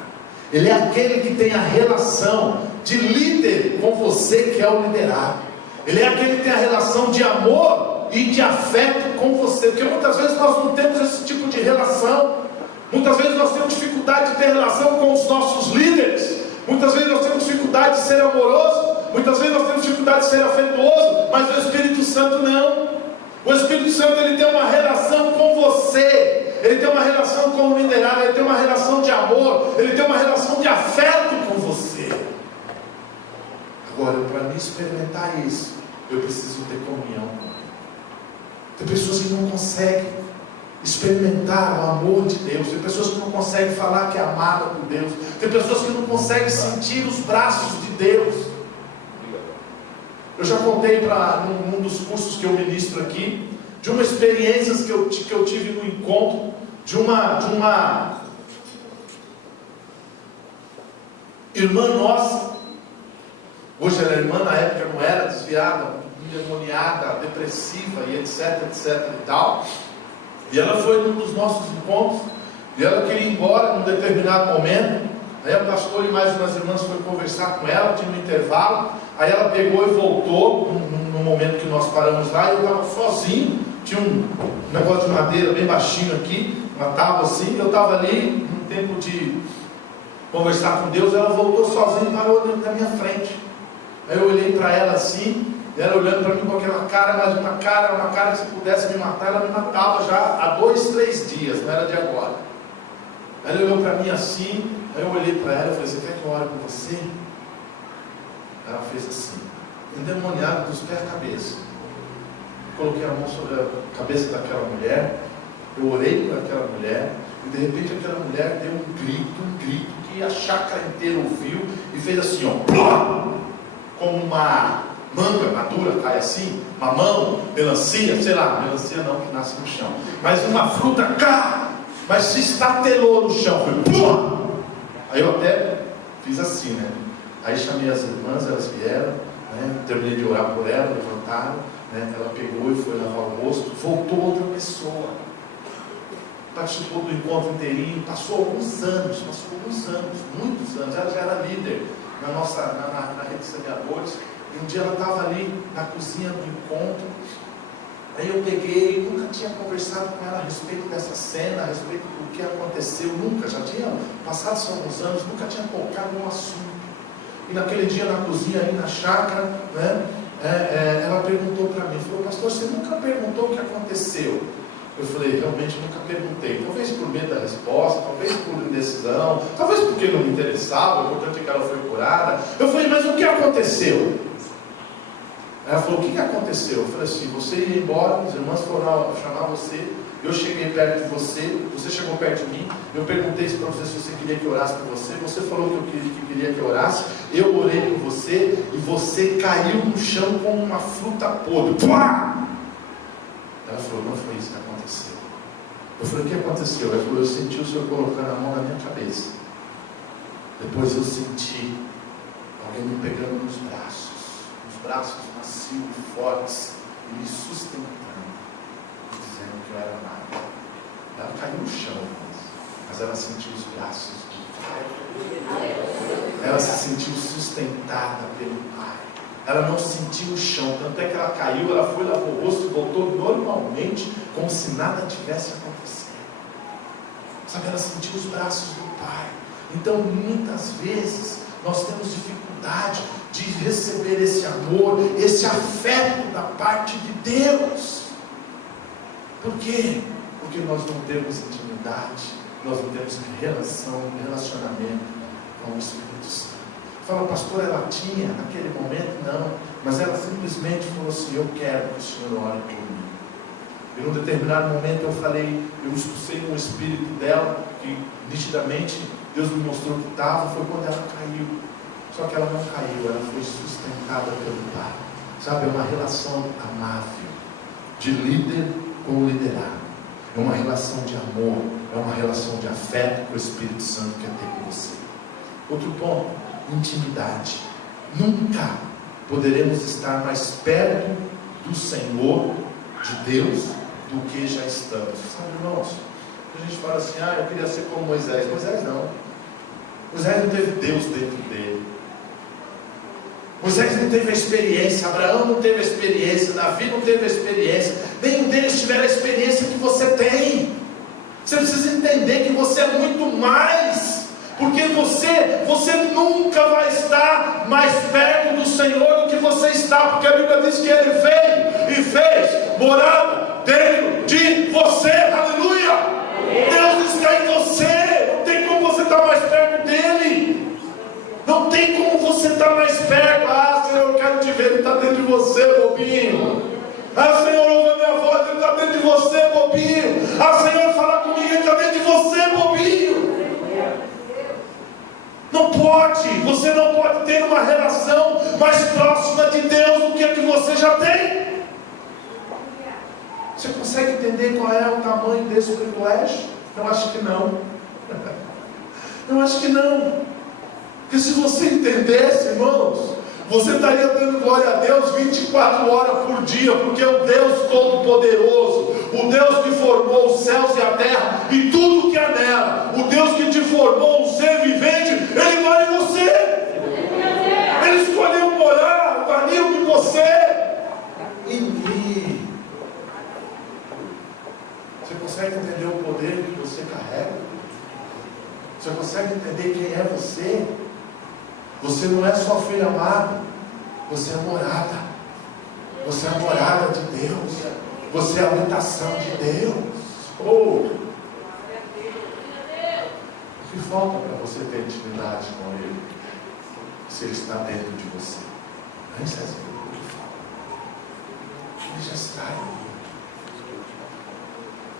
Ele é aquele que tem a relação de líder com você, que é o liderado. Ele é aquele que tem a relação de amor e de afeto com você. Porque muitas vezes nós não temos esse tipo de relação. Muitas vezes nós temos dificuldade de ter relação com os nossos líderes. Muitas vezes nós temos dificuldade de ser amoroso. Muitas vezes nós temos dificuldade de ser afetuoso. Mas o Espírito Santo não. O Espírito Santo, ele tem uma relação com você. Ele tem uma relação com o liderado. Ele tem uma relação de amor. Ele tem uma relação de afeto com você. Agora, para mim experimentar isso, eu preciso ter comunhão com Ele. Tem pessoas que não conseguem experimentar o amor de Deus. Tem pessoas que não conseguem falar que é amada por Deus. Tem pessoas que não conseguem sentir os braços de Deus. Eu já contei num dos cursos que eu ministro aqui, de uma experiência que eu tive no encontro de uma irmã nossa. Hoje ela é irmã, na época não era, desviada, endemoniada, depressiva e etc e tal. E ela foi num dos nossos encontros, e ela queria ir embora num determinado momento. Aí o pastor e mais umas irmãs foram conversar com ela, tinha um intervalo. Aí ela pegou e voltou, no momento que nós paramos lá, e eu estava sozinho. Tinha um negócio de madeira bem baixinho aqui, uma tábua assim, e eu estava ali, no tempo de conversar com Deus. Ela voltou sozinha e parou na minha frente. Aí eu olhei para ela assim, e ela olhando para mim com aquela cara, mas uma cara que se pudesse me matar, ela me matava já há 2, 3 dias, não era de agora. Aí ela olhou para mim assim, aí eu olhei para ela e falei: você quer que eu ore com você? Ela fez assim, endemoniada dos pés à cabeça. Coloquei a mão sobre a cabeça daquela mulher, eu orei para aquela mulher, e de repente aquela mulher deu um grito que a chácara inteira ouviu, e fez assim, ó, como uma manga madura cai assim, mamão, melancia, sei lá, melancia não, que nasce no chão, mas uma fruta cá, mas se estatelou no chão, foi pum! Aí eu até fiz assim, né? Aí chamei as irmãs, elas vieram, né? Terminei de orar por ela, levantaram, né? Ela pegou e foi lavar o rosto, voltou outra pessoa, participou do encontro inteirinho, passou alguns anos, muitos anos, ela já era líder na rede de semeadores. E um dia ela estava ali na cozinha do encontro. Aí eu peguei, nunca tinha conversado com ela a respeito dessa cena, a respeito do que aconteceu, nunca, já tinha passado alguns anos, nunca tinha tocado no assunto. E naquele dia na cozinha, aí na chácara, né, ela perguntou para mim, falou: pastor, você nunca perguntou o que aconteceu? Eu falei, realmente nunca perguntei. Talvez por medo da resposta, talvez por indecisão, talvez porque não me interessava, o importante é que ela foi curada. Eu falei, mas o que aconteceu? Ela falou, o que aconteceu? Eu falei assim, você ia embora, os irmãos foram chamar você, eu cheguei perto de você, você chegou perto de mim, eu perguntei para você se você queria que eu orasse por você, você falou que queria que eu orasse, eu orei por você, e você caiu no chão como uma fruta podre. Pá! Ela falou, não foi isso que aconteceu. Eu falei, o que aconteceu? Ela falou, eu senti o Senhor colocando a mão na minha cabeça. Depois eu senti alguém me pegando nos braços macios e fortes, e me sustentando, dizendo que eu era nada. Ela caiu no chão, mas ela sentiu os braços do Pai. Ela se sentiu sustentada pelo Pai. Ela não sentiu o chão, tanto é que ela caiu, ela foi, lavou o rosto e voltou normalmente, como se nada tivesse acontecido. Sabe, ela sentiu os braços do Pai. Então, muitas vezes, nós temos dificuldade de receber esse amor, esse afeto da parte de Deus. Por quê? Porque nós não temos intimidade, nós não temos relacionamento com o Espírito Santo. Fala, pastor, ela tinha naquele momento? Não, mas ela simplesmente falou assim, eu quero que o Senhor ore por mim. E num determinado momento eu falei, eu expulsei um espírito dela, que nitidamente Deus me mostrou que estava, foi quando ela caiu. Só que ela não caiu, ela foi sustentada pelo Pai. Sabe, é uma relação amável, de líder com liderado. É uma relação de amor, é uma relação de afeto que o Espírito Santo quer ter com você. Outro ponto, intimidade. Nunca poderemos estar mais perto do Senhor, de Deus, do que já estamos. Sabe, irmãos, a gente fala assim, eu queria ser como Moisés. Moisés não. Moisés não teve Deus dentro dele. Moisés não teve a experiência, Abraão não teve a experiência, Davi não teve a experiência, nenhum deles tiveram a experiência que você tem. Você precisa entender que você é muito mais, porque você nunca vai estar mais perto do Senhor do que você está, porque a Bíblia diz que Ele veio e fez morada dentro de você. Aleluia! Deus está em você, não tem como você estar mais perto dEle. Não tem como você estar mais perto. Senhor, eu quero te ver. Ele está dentro de você, bobinho. Senhor, ouve a minha voz. Ele está dentro de você, bobinho. Senhor, fala comigo. Ele está dentro de você, bobinho. Não pode. Você não pode ter uma relação mais próxima de Deus do que a que você já tem. Você consegue entender qual é o tamanho desse privilégio? Eu acho que não. Eu acho que não. Porque se você entendesse, irmãos, você estaria dando glória a Deus 24 horas por dia, porque o Deus Todo-Poderoso, o Deus que formou os céus e a terra e tudo que há nela, o Deus que te formou um ser vivente, Ele mora em você. Ele escolheu morar, guardião de você, em mim. Você consegue entender o poder que você carrega? Você consegue entender quem é você? Você não é só filho amado, você é morada. Você é a morada de Deus. Você é a habitação de Deus. O que falta para você ter intimidade com Ele? Se Ele está dentro de você. Não é César, o que falta? Ele já está aí.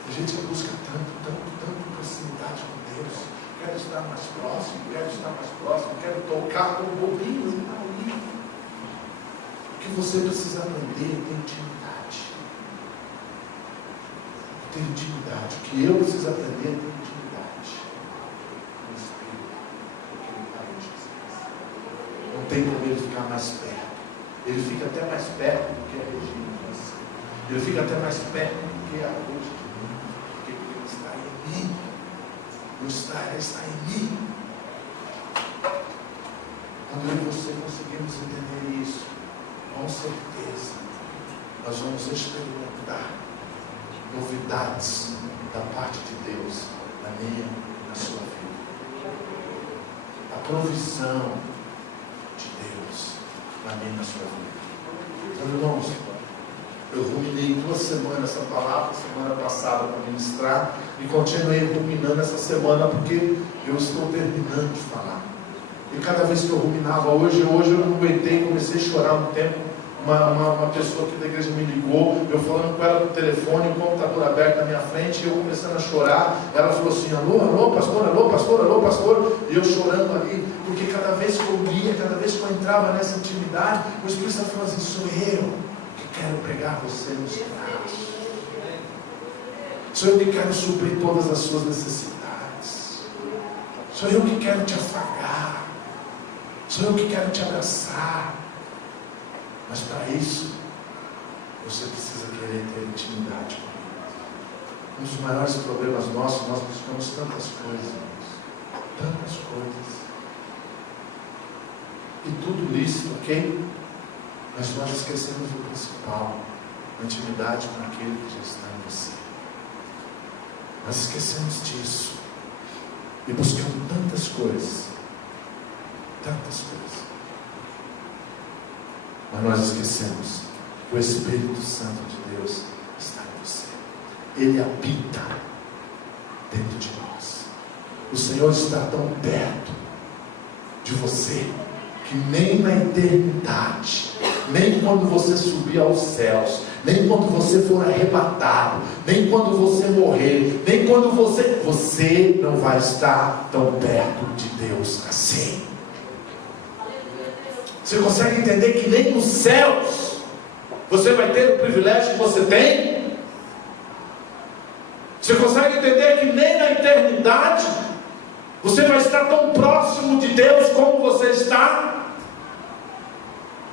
A gente busca tanto proximidade com Deus. Quero estar mais próximo, quero tocar com o bobinho, ele está ali. O que você precisa aprender é ter intimidade. Ter intimidade. O que eu preciso aprender é ter intimidade com o Espírito, porque Ele está em Jesus. Não tem como Ele ficar mais perto. Ele fica até mais perto do que a Regina. Ele fica até mais perto do que a Ruth, porque Ele está em mim. Ele está em mim. Quando eu e você conseguimos entender isso, com certeza nós vamos experimentar novidades da parte de Deus na minha e na sua vida. A provisão de Deus na minha e na sua vida. Então, irmãos, Eu ruminei 2 semanas essa palavra, semana passada para ministrar, e continuei ruminando essa semana, porque eu estou terminando de falar. E cada vez que eu ruminava, hoje eu não aguentei, comecei a chorar um tempo. Uma pessoa aqui da igreja me ligou, eu falando com ela no telefone, o computador aberto na minha frente, e eu começando a chorar. Ela falou assim: alô, pastor, alô, pastor, alô, pastor. E eu chorando ali, porque cada vez que eu lia, cada vez que eu entrava nessa intimidade, o Espírito Santo falou assim: sou eu que quero pegar você nos braços, sou eu que quero suprir todas as suas necessidades, sou eu que quero te afagar, sou eu que quero te abraçar. Mas para isso, você precisa querer ter intimidade comigo. Um dos maiores problemas nossos, nós buscamos tantas coisas, irmãos, tantas coisas. E tudo lícito, ok? Mas nós esquecemos o principal, a intimidade com aquele que já está em você. Nós esquecemos disso. E buscamos tantas coisas. Tantas coisas. Mas nós esquecemos que o Espírito Santo de Deus está em você. Ele habita dentro de nós. O Senhor está tão perto de você que nem na eternidade, nem quando você subir aos céus, nem quando você for arrebatado, nem quando você morrer, nem quando você não vai estar tão perto de Deus assim. Você consegue entender que nem nos céus você vai ter o privilégio que você tem? Você consegue entender que nem na eternidade você vai estar tão próximo de Deus como você está?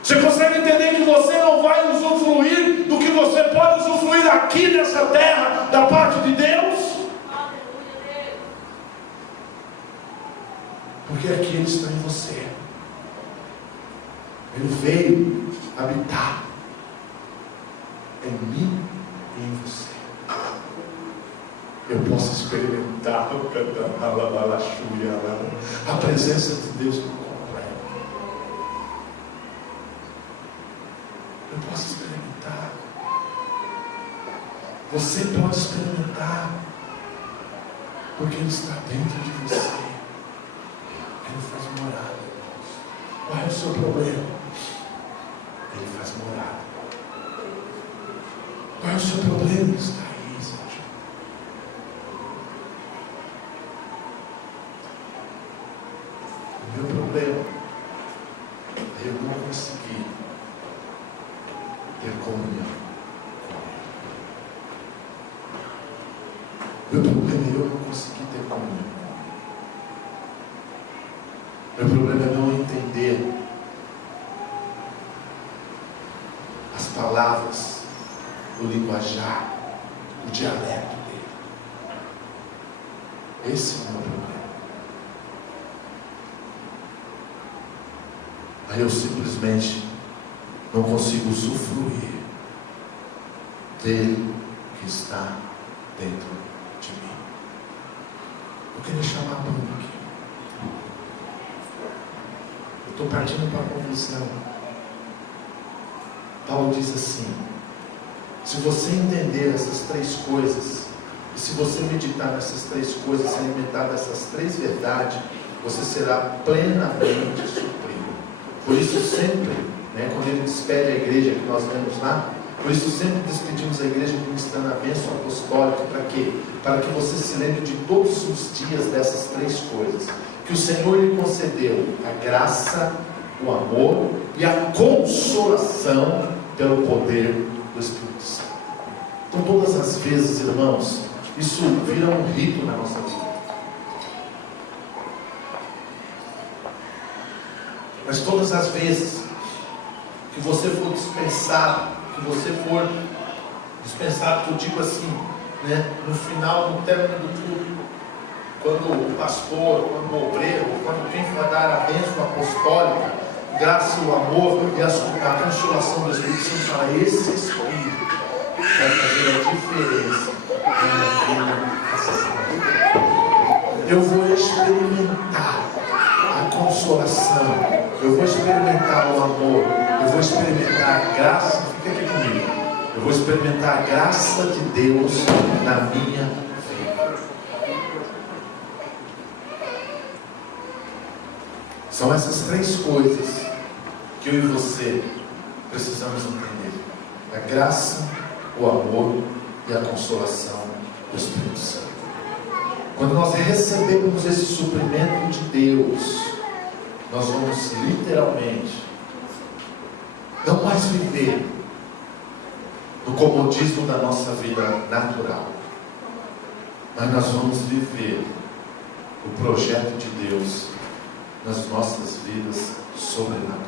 Você consegue entender que você não vai usufruir do que você pode usufruir aqui nessa terra da parte de Deus? Porque aqui Ele está em você. Ele veio habitar em mim e em você. Eu posso experimentar a presença de Deus por completo. Eu posso experimentar. Você pode experimentar. Porque Ele está dentro de você. Ele faz morada. Qual é o seu problema? Ele faz morada. Qual é o seu problema? Está aí, Senhor. O meu problema é eu não conseguir ter comunhão com Ele. Meu problema é eu não conseguir ter comunhão. Meu problema é não entender as palavras, o linguajar, o dialeto dele. Esse é o meu problema. Aí eu simplesmente não consigo usufruir dele que está dentro de mim. Eu queria chamar a banda aqui. Estou partindo para a conclusão. Paulo diz assim: se você entender essas 3 coisas, e se você meditar nessas 3 coisas, se alimentar dessas 3 verdades, você será plenamente suprido. Por isso sempre, quando ele despede a igreja que nós vemos lá, por isso sempre despedimos a igreja ministrando a bênção apostólica. Para quê? Para que você se lembre de todos os dias dessas 3 coisas. Que o Senhor lhe concedeu a graça, o amor e a consolação pelo poder do Espírito Santo. Então todas as vezes, irmãos, isso vira um rito na nossa vida. Mas todas as vezes que você for dispensado, que eu digo assim, no final, no término do culto, quando o pastor, quando o obreiro, quando quem for dar a bênção apostólica, graça, o amor e a consolação do Espírito Santo, fala: esse Espírito vai fazer a diferença na minha vida. Eu vou experimentar a consolação, eu vou experimentar o amor, eu vou experimentar a graça. Fica aqui comigo. Eu vou experimentar a graça de Deus na minha vida. São essas três coisas que eu e você precisamos entender: a graça, o amor e a consolação do Espírito Santo. Quando nós recebemos esse suprimento de Deus, nós vamos literalmente não mais viver no comodismo da nossa vida natural, mas nós vamos viver o projeto de Deus nas nossas vidas sobrenatural.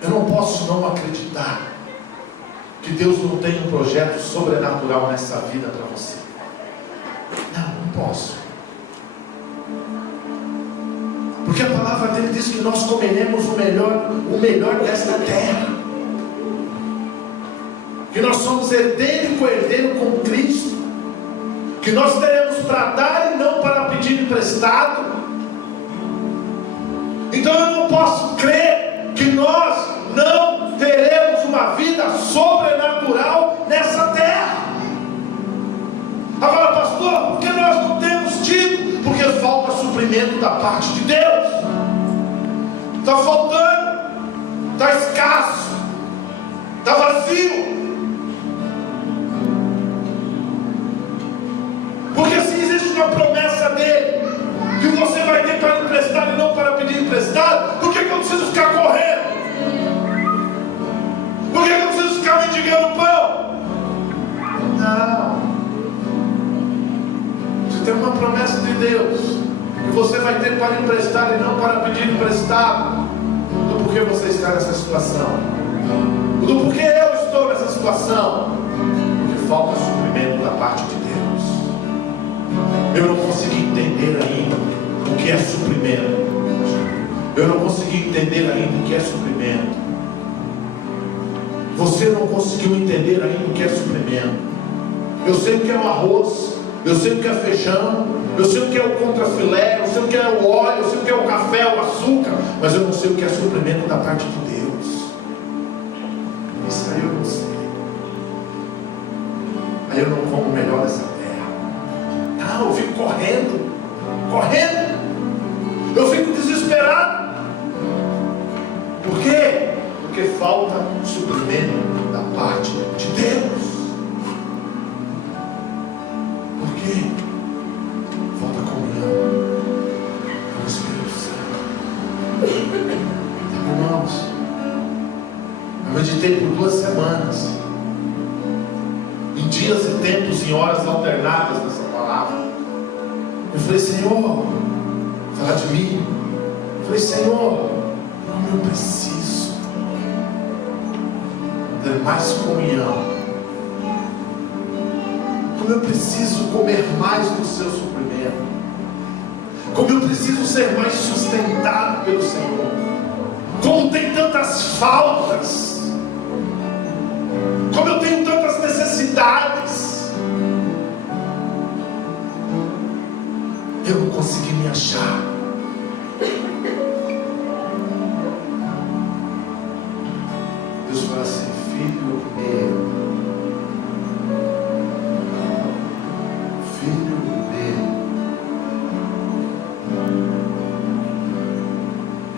Eu não posso não acreditar que Deus não tem um projeto sobrenatural nessa vida para você. Não posso. Porque a palavra dele diz que nós comeremos o melhor desta terra. Que nós somos herdeiro e co-herdeiro com Cristo. Que nós teremos para dar e não para pedir emprestado. Então eu não posso crer que nós não teremos uma vida sobrenatural nessa terra. Agora, pastor, por que nós não temos tido? Porque falta suprimento da parte de Deus. Está faltando, está escasso, está vazio. Porque se existe uma promessa dele, que você vai ter para emprestar e não para pedir emprestado, por que eu preciso ficar correndo? Por que eu preciso ficar mendigando pão? Não. Você tem uma promessa de Deus, que você vai ter para emprestar e não para pedir emprestado. Do porquê você está nessa situação? Do porquê eu estou nessa situação? Porque falta suprimento da parte de Deus. Eu não consegui entender ainda o que é suprimento. Eu não consegui entender ainda o que é suprimento. Você não conseguiu entender ainda o que é suprimento. Eu sei o que é o arroz, eu sei o que é feijão, eu sei o que é o contrafilé, eu sei o que é o óleo, eu sei o que é o café, o açúcar, mas eu não sei o que é suprimento da parte de Deus. Isso aí eu não sei. Aí eu não como o melhor dessa terra. Não, eu fico correndo. Eu fico desesperado. Por quê? Porque falta suprimento da parte de Deus. Por quê? Falta comunhão com o Espírito Santo. Irmãos, eu meditei por 2 semanas, em dias e tempos, em horas alternadas nessa palavra. Eu falei: Senhor, fala de mim. Eu falei: Senhor, como eu preciso ter mais comunhão, como eu preciso comer mais do seu suprimento, como eu preciso ser mais sustentado pelo Senhor, como tem tantas faltas, como eu tenho tantas necessidades. Eu não consegui me achar. Deus fala assim: filho meu,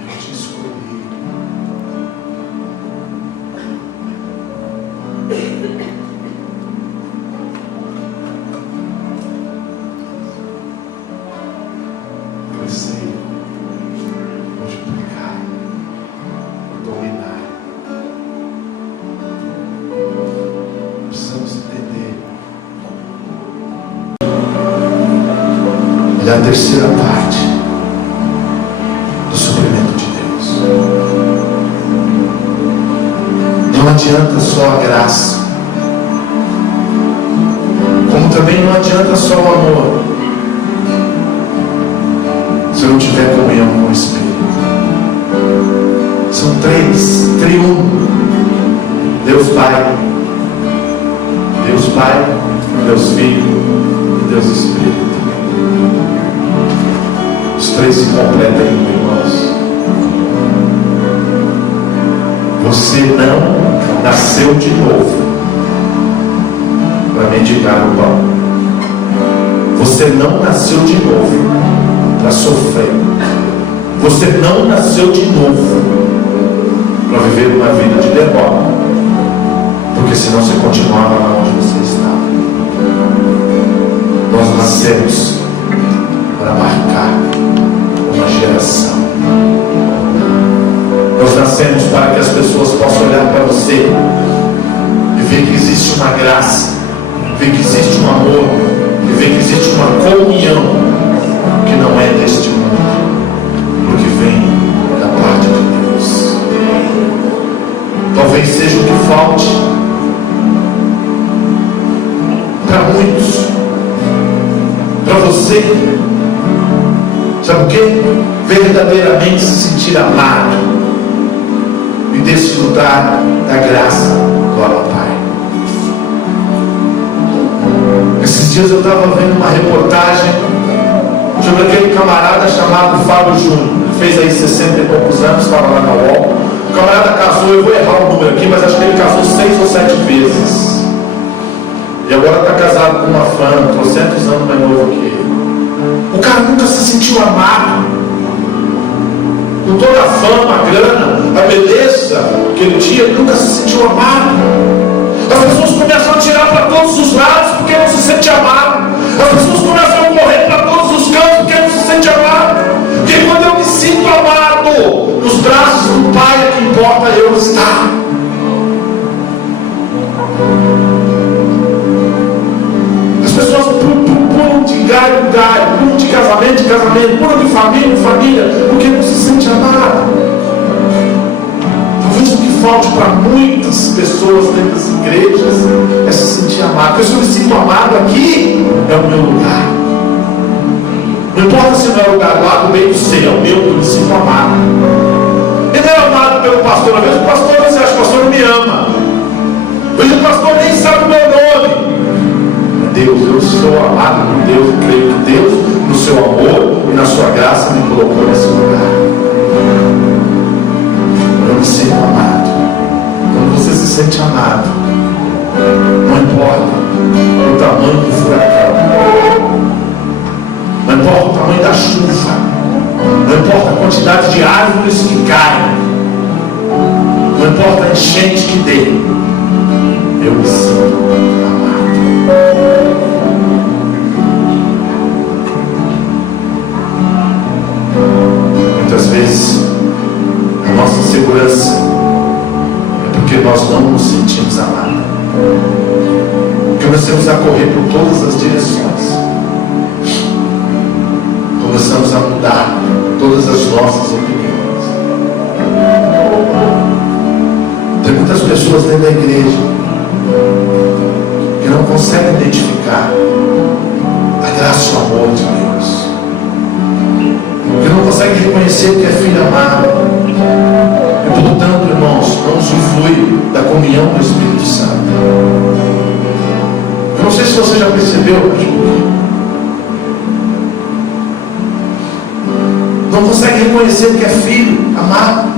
eu te escolhi. Eu sei multiplicar, dominar. Precisamos entender. E a terceira parte do suprimento de Deus. Não adianta só a graça, como também não adianta só o amor, se eu não tiver comunhão com o Espírito. São três, triuno: Deus Pai, Deus Filho e Deus Espírito. Os três se completam, irmãos. Você não nasceu de novo para mendigar o pão. Você não nasceu de novo para sofrer. Você não nasceu de novo para viver uma vida de derrota, porque senão você continuava lá onde você estava. Nós nascemos para marcar uma geração. Nós nascemos para que as pessoas possam olhar para você e ver que existe uma graça, ver que existe um amor, e ver que existe uma comunhão que não é deste mundo, porque vem da parte de Deus. Talvez seja o que falte para muitos, para você. Sabe o que? Verdadeiramente se sentir amado e desfrutar da graça do Abba Pai. Esses dias eu estava vendo uma reportagem sobre aquele camarada chamado Fábio Júnior. Ele fez aí 60 e poucos anos, estava lá na UOL. O camarada casou, eu vou errar o número aqui, mas acho que ele casou 6 ou 7 vezes. E agora está casado com uma fã, 300 anos mais novo que ele. O cara nunca se sentiu amado. Com toda a fama, a grana, a beleza que ele tinha, ele nunca se sentiu amado. As pessoas começam a tirar para todos os lados porque não se sente amado. As pessoas começam a correr para todos os cantos porque não se sente amado. Porque quando eu me sinto amado, nos braços do Pai é que importa eu estar. As pessoas pulam de galho em galho, pulam de casamento em casamento, pulam de família em família, porque não se sente amado. Talvez o que falte para muitas pessoas dentro das igrejas é se sentir amado. Porque se eu me sinto amado aqui, é o meu lugar. Não importa se não é o lugar lá do meio do céu, é o meu, eu me sinto amado. Ele não é amado pelo pastor. Às vezes o pastor não se acha, o pastor não me ama. Às vezes o pastor nem sabe o meu nome. Deus, eu sou amado por Deus, eu creio que Deus, no seu amor e na sua graça, me colocou nesse lugar. Eu me sinto amado. Quando você se sente amado, não importa o tamanho do furacão, não importa o tamanho da chuva, não importa a quantidade de árvores que caem, não importa a enchente que dê, eu me sinto amado. Muitas vezes a nossa insegurança é porque nós não nos sentimos amados. Começamos a correr por todas as direções. Começamos a mudar todas as nossas opiniões. Tem muitas pessoas dentro da igreja que não conseguem identificar a graça e o amor de Deus, que não conseguem reconhecer que é filho amado. E portanto, irmãos, não usufrui da comunhão do Espírito Santo. Eu não sei se você já percebeu, não consegue reconhecer que é filho amado,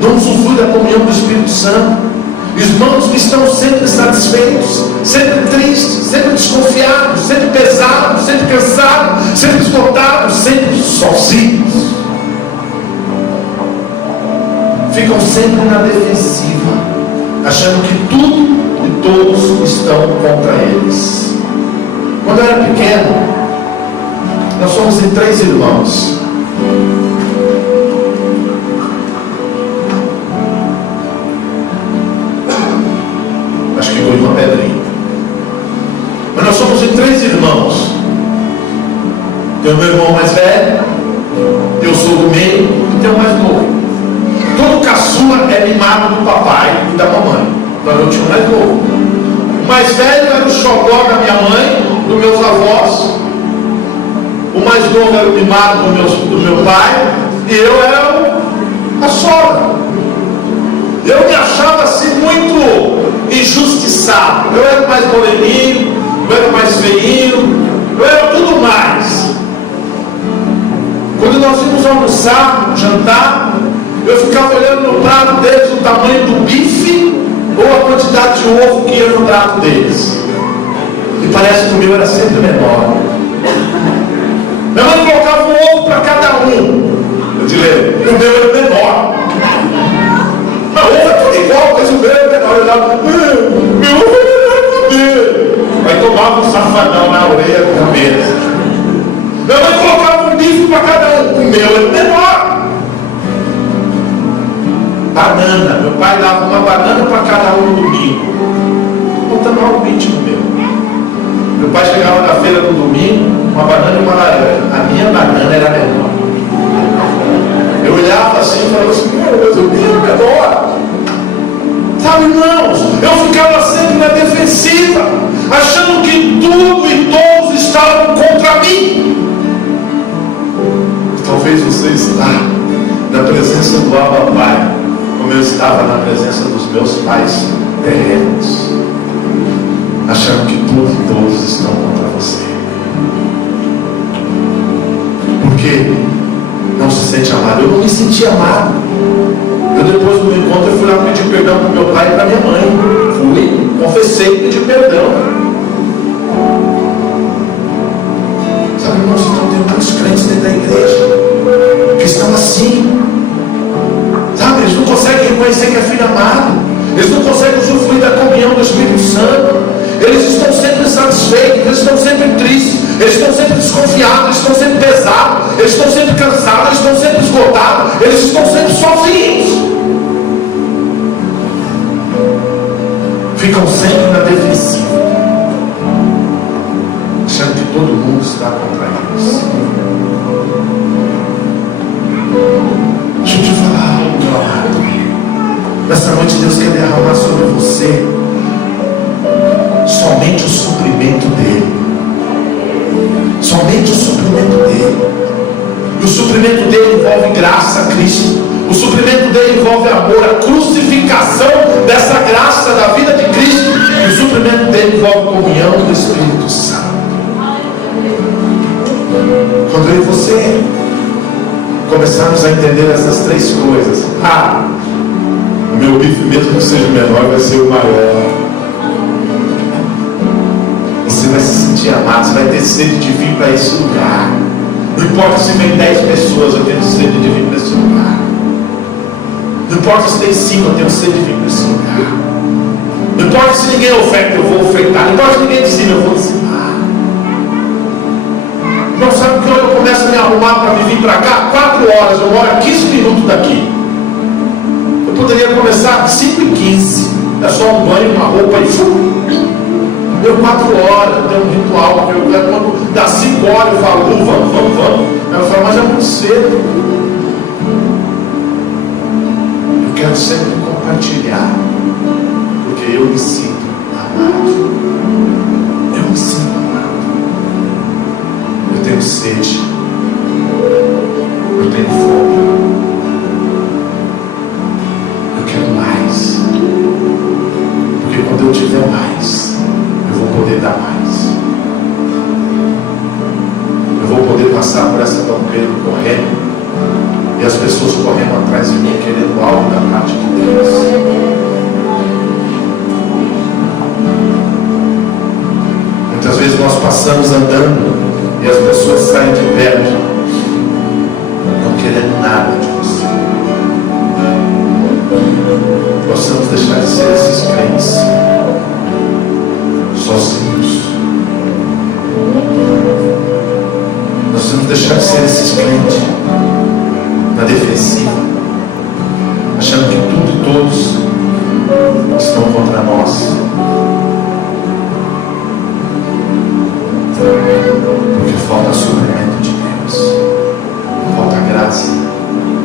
não usufrui da comunhão do Espírito Santo. Irmãos que estão sempre insatisfeitos, sempre tristes, sempre desconfiados, sempre pesados, sempre cansados, sempre esgotados, sempre sozinhos. Ficam sempre na defensiva, achando que tudo e todos estão contra eles. Quando eu era pequeno, nós somos em 3 irmãos. Uma pedrinha. Mas nós somos em 3 irmãos. Tem o meu irmão mais velho, eu sou do meio e tem o mais novo. Todo caçula é mimado do papai e da mamãe. Então eu tinha o mais novo. O mais velho era o xodó da minha mãe, dos meus avós. O mais novo era o mimado do meu pai. E eu era a sogra. Eu me achava assim muito injustiçado. Eu era mais moreninho, eu era mais feinho, eu era tudo mais. Quando nós íamos almoçar, jantar, eu ficava olhando no prato deles o tamanho do bife ou a quantidade de ovo que ia no prato deles. E parece que o meu era sempre menor. Minha mãe colocava um ovo para cada um. Eu disse, o meu era menor. Mas o ovo é tudo igual, mas o meu era menor. Eu olhava, meu ovo é menor que o meu. Aí tomava um safadão na orelha com a cabeça. Minha mãe colocava um bife para cada um. O meu era menor. Banana. Meu pai dava uma banana para cada um no domingo. Contando algo íntimo meu. Meu pai chegava na feira no domingo, uma banana e uma laranja. A minha banana era menor. Eu olhava assim e falava assim, meu Deus, o meu era menor. Sabe, irmãos, eu ficava sempre na defensiva, achando que tudo e todos estavam contra mim. Talvez você está na presença do Abba Pai, como eu estava na presença dos meus pais terrenos, achando que tudo e todos estão contra você. Por quê? Não se sente amado. Eu não me senti amado. Eu depois do meu encontro eu fui lá pedir perdão para meu pai e para minha mãe. Fui, confessei e pedi perdão. Sabe, irmãos, então tem muitos crentes dentro da igreja que estão assim. Sabe, eles não conseguem reconhecer que é filho amado. Eles não conseguem usufruir da comunhão do Espírito Santo. Eles estão sempre insatisfeitos, eles estão sempre tristes, eles estão sempre desconfiados, eles estão sempre pesados, eles estão sempre cansados, eles estão sempre esgotados, eles estão sempre sozinhos. Ficam sempre na defensiva, achando que todo mundo está contra eles. Deixa eu te falar algo, meu amado. Nessa noite Deus quer derramar sobre você somente o suprimento dele. Somente o suprimento dele. E o suprimento dele envolve graça a Cristo. O suprimento dele envolve amor, a crucificação dessa graça da vida de Cristo. E o suprimento dele envolve comunhão do Espírito Santo. Quando eu e você começarmos a entender essas três coisas, o meu bife, mesmo que seja menor, vai ser o maior. Você vai se sentir amado, você vai ter sede de vir para esse lugar. Não importa se vem 10 pessoas, eu tenho sede de vir para esse lugar. Não importa se tem 5, eu tenho sede de vir para esse lugar. Não importa se ninguém oferta, eu vou ofertar. Não importa se ninguém ensina, eu vou ensinar. Não sabe que eu começo a me arrumar para vir para cá? 4 horas, eu moro a 15 minutos daqui. Eu poderia começar às 5h15. É só um banho, uma roupa e deu 4 horas, eu tenho um ritual, quando dá 5 horas eu falo, vamos. Ela fala, mas é muito cedo. Eu quero sempre compartilhar, porque eu me sinto amado. Eu me sinto amado. Eu tenho sede. Eu tenho fome. Eu quero mais. Porque quando eu tiver mais, eu vou poder dar mais. Eu vou poder passar por essa banqueira correndo, e as pessoas correndo atrás de mim, querendo algo da parte de Deus. Muitas vezes nós passamos andando e as pessoas saem de perto, não querendo nada de você. Possamos deixar de ser esses crentes sozinhos. Nós temos que deixar de ser esses crentes na defensiva, achando que tudo e todos estão contra nós. Porque falta suprimento de Deus, falta graça,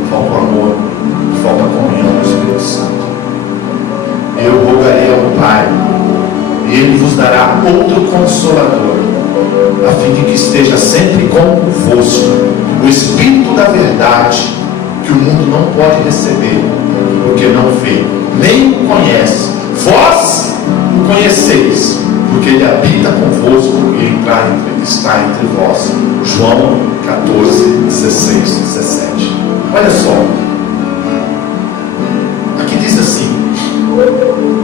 falta amor, falta comunhão do Espírito Santo. Eu rogarei ao Pai, e Ele vos dará outro Consolador, a fim de que esteja sempre convosco, o Espírito da verdade, que o mundo não pode receber, porque não vê, nem o conhece. Vós o conheceis, porque Ele habita convosco e está entre vós. João 14, 16, 17. Olha só, aqui diz assim: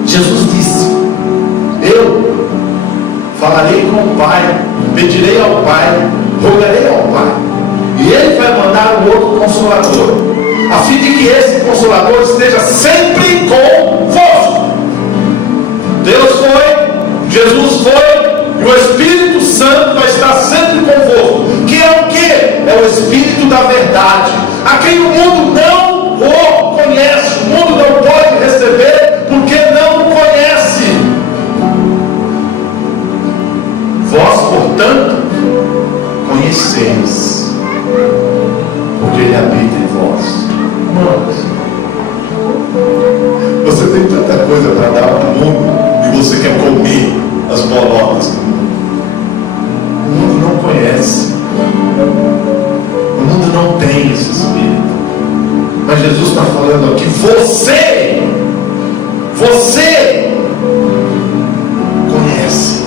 Jesus falarei com o Pai, pedirei ao Pai, rogarei ao Pai, e Ele vai mandar um outro Consolador, a fim de que esse Consolador esteja sempre convosco. Deus foi, Jesus foi, e o Espírito Santo vai estar sempre convosco. Que é o que? É o Espírito da verdade, a quem o mundo não o conhece, o mundo não pode receber, porque não o conhece. Vós, portanto, conheceis, porque Ele habita em vós. Irmãos, você tem tanta coisa para dar para o mundo e você quer comer as bolotas do mundo. O mundo não conhece, o mundo não tem esse Espírito. Mas Jesus está falando aqui: você conhece,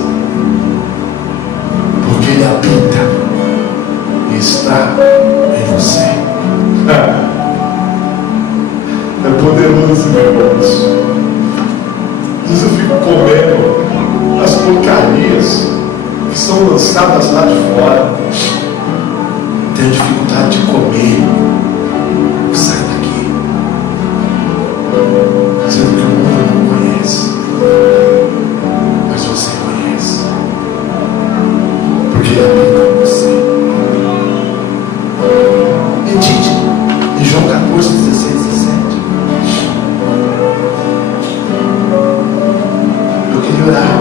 porque Ele habita e está em você. É poderoso, meu irmãos. Às vezes eu fico comendo as porcarias que são lançadas lá de fora. Tenho dificuldade de comer. Sai daqui. Sendo que o mundo não conhece, mas você conhece, porque Ele habita em você. Medite em João 14, 16, 17. Eu queria orar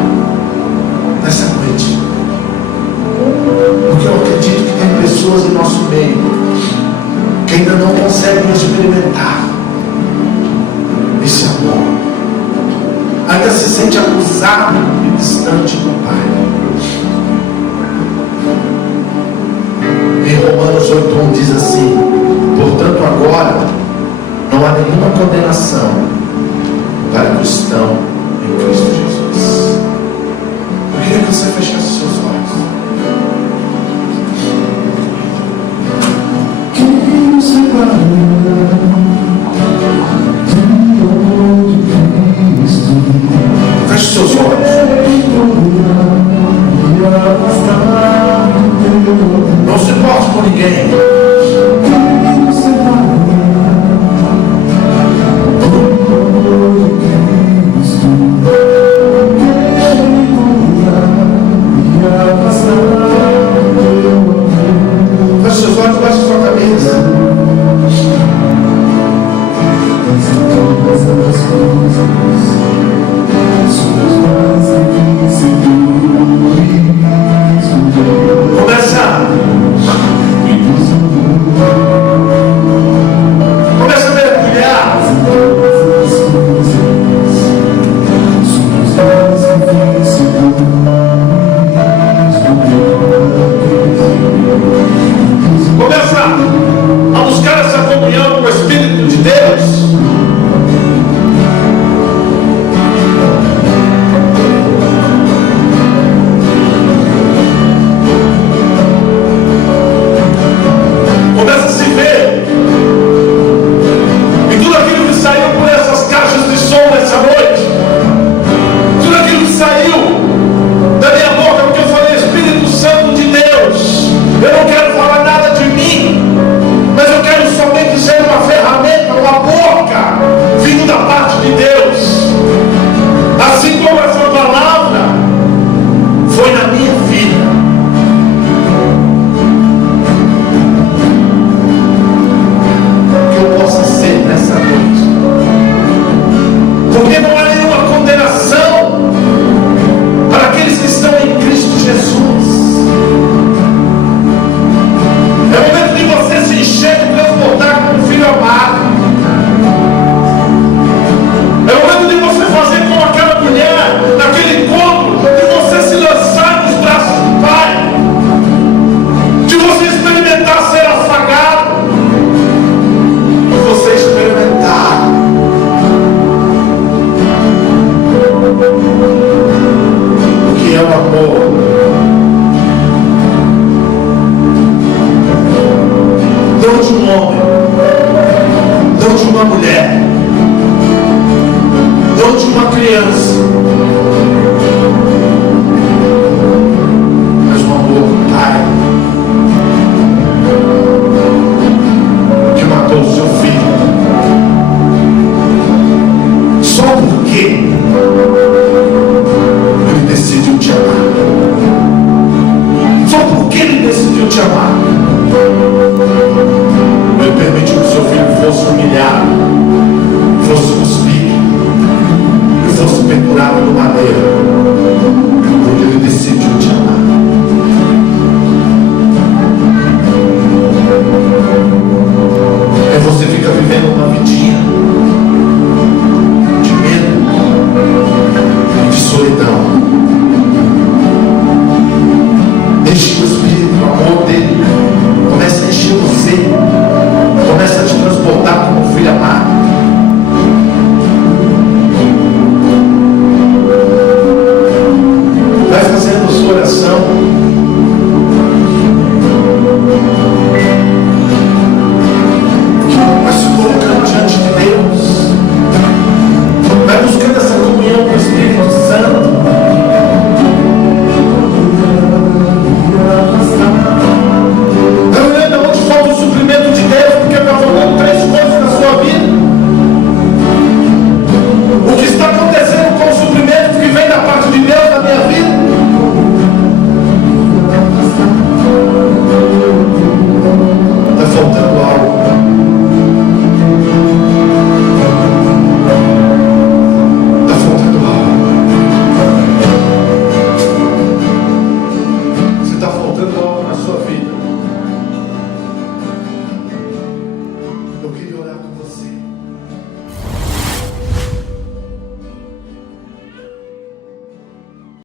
nessa noite, porque eu acredito que tem pessoas em nosso meio que ainda não conseguem experimentar esse amor, ainda se sente acusado e distante do Pai. Em Romanos 8:1 diz assim: portanto agora não há nenhuma condenação para os que estão em Cristo Jesus. Eu queria que você fechasse seus olhos. Quem separa feche seus olhos. Não se importe com ninguém. Feche seus olhos, baixe sua cabeça. Começa a mergulhar. Começa a buscar essa comunhão com o Espírito de Deus. Começa a se ver e tudo aquilo que saiu por essas caixas de som nessa noite, tudo aquilo que saiu da minha boca, porque eu falei Espírito Santo de Deus, eu não quero falar nada de mim, mas eu quero somente ser uma ferramenta, uma boca vindo da parte de Deus. Assim como essa palavra foi na minha vida, que eu possa ser nessa noite, porque não há nenhuma condenação para aqueles que estão em Cristo Jesus. É o momento de você se encher e transportar como um filho amado. É o momento de você fazer como aquela mulher naquele encontro, de você se lançar nos braços do Pai, de você experimentar ser afagado, de você experimentar o que é o amor. Não de um homem, não de uma mulher, não de uma criança,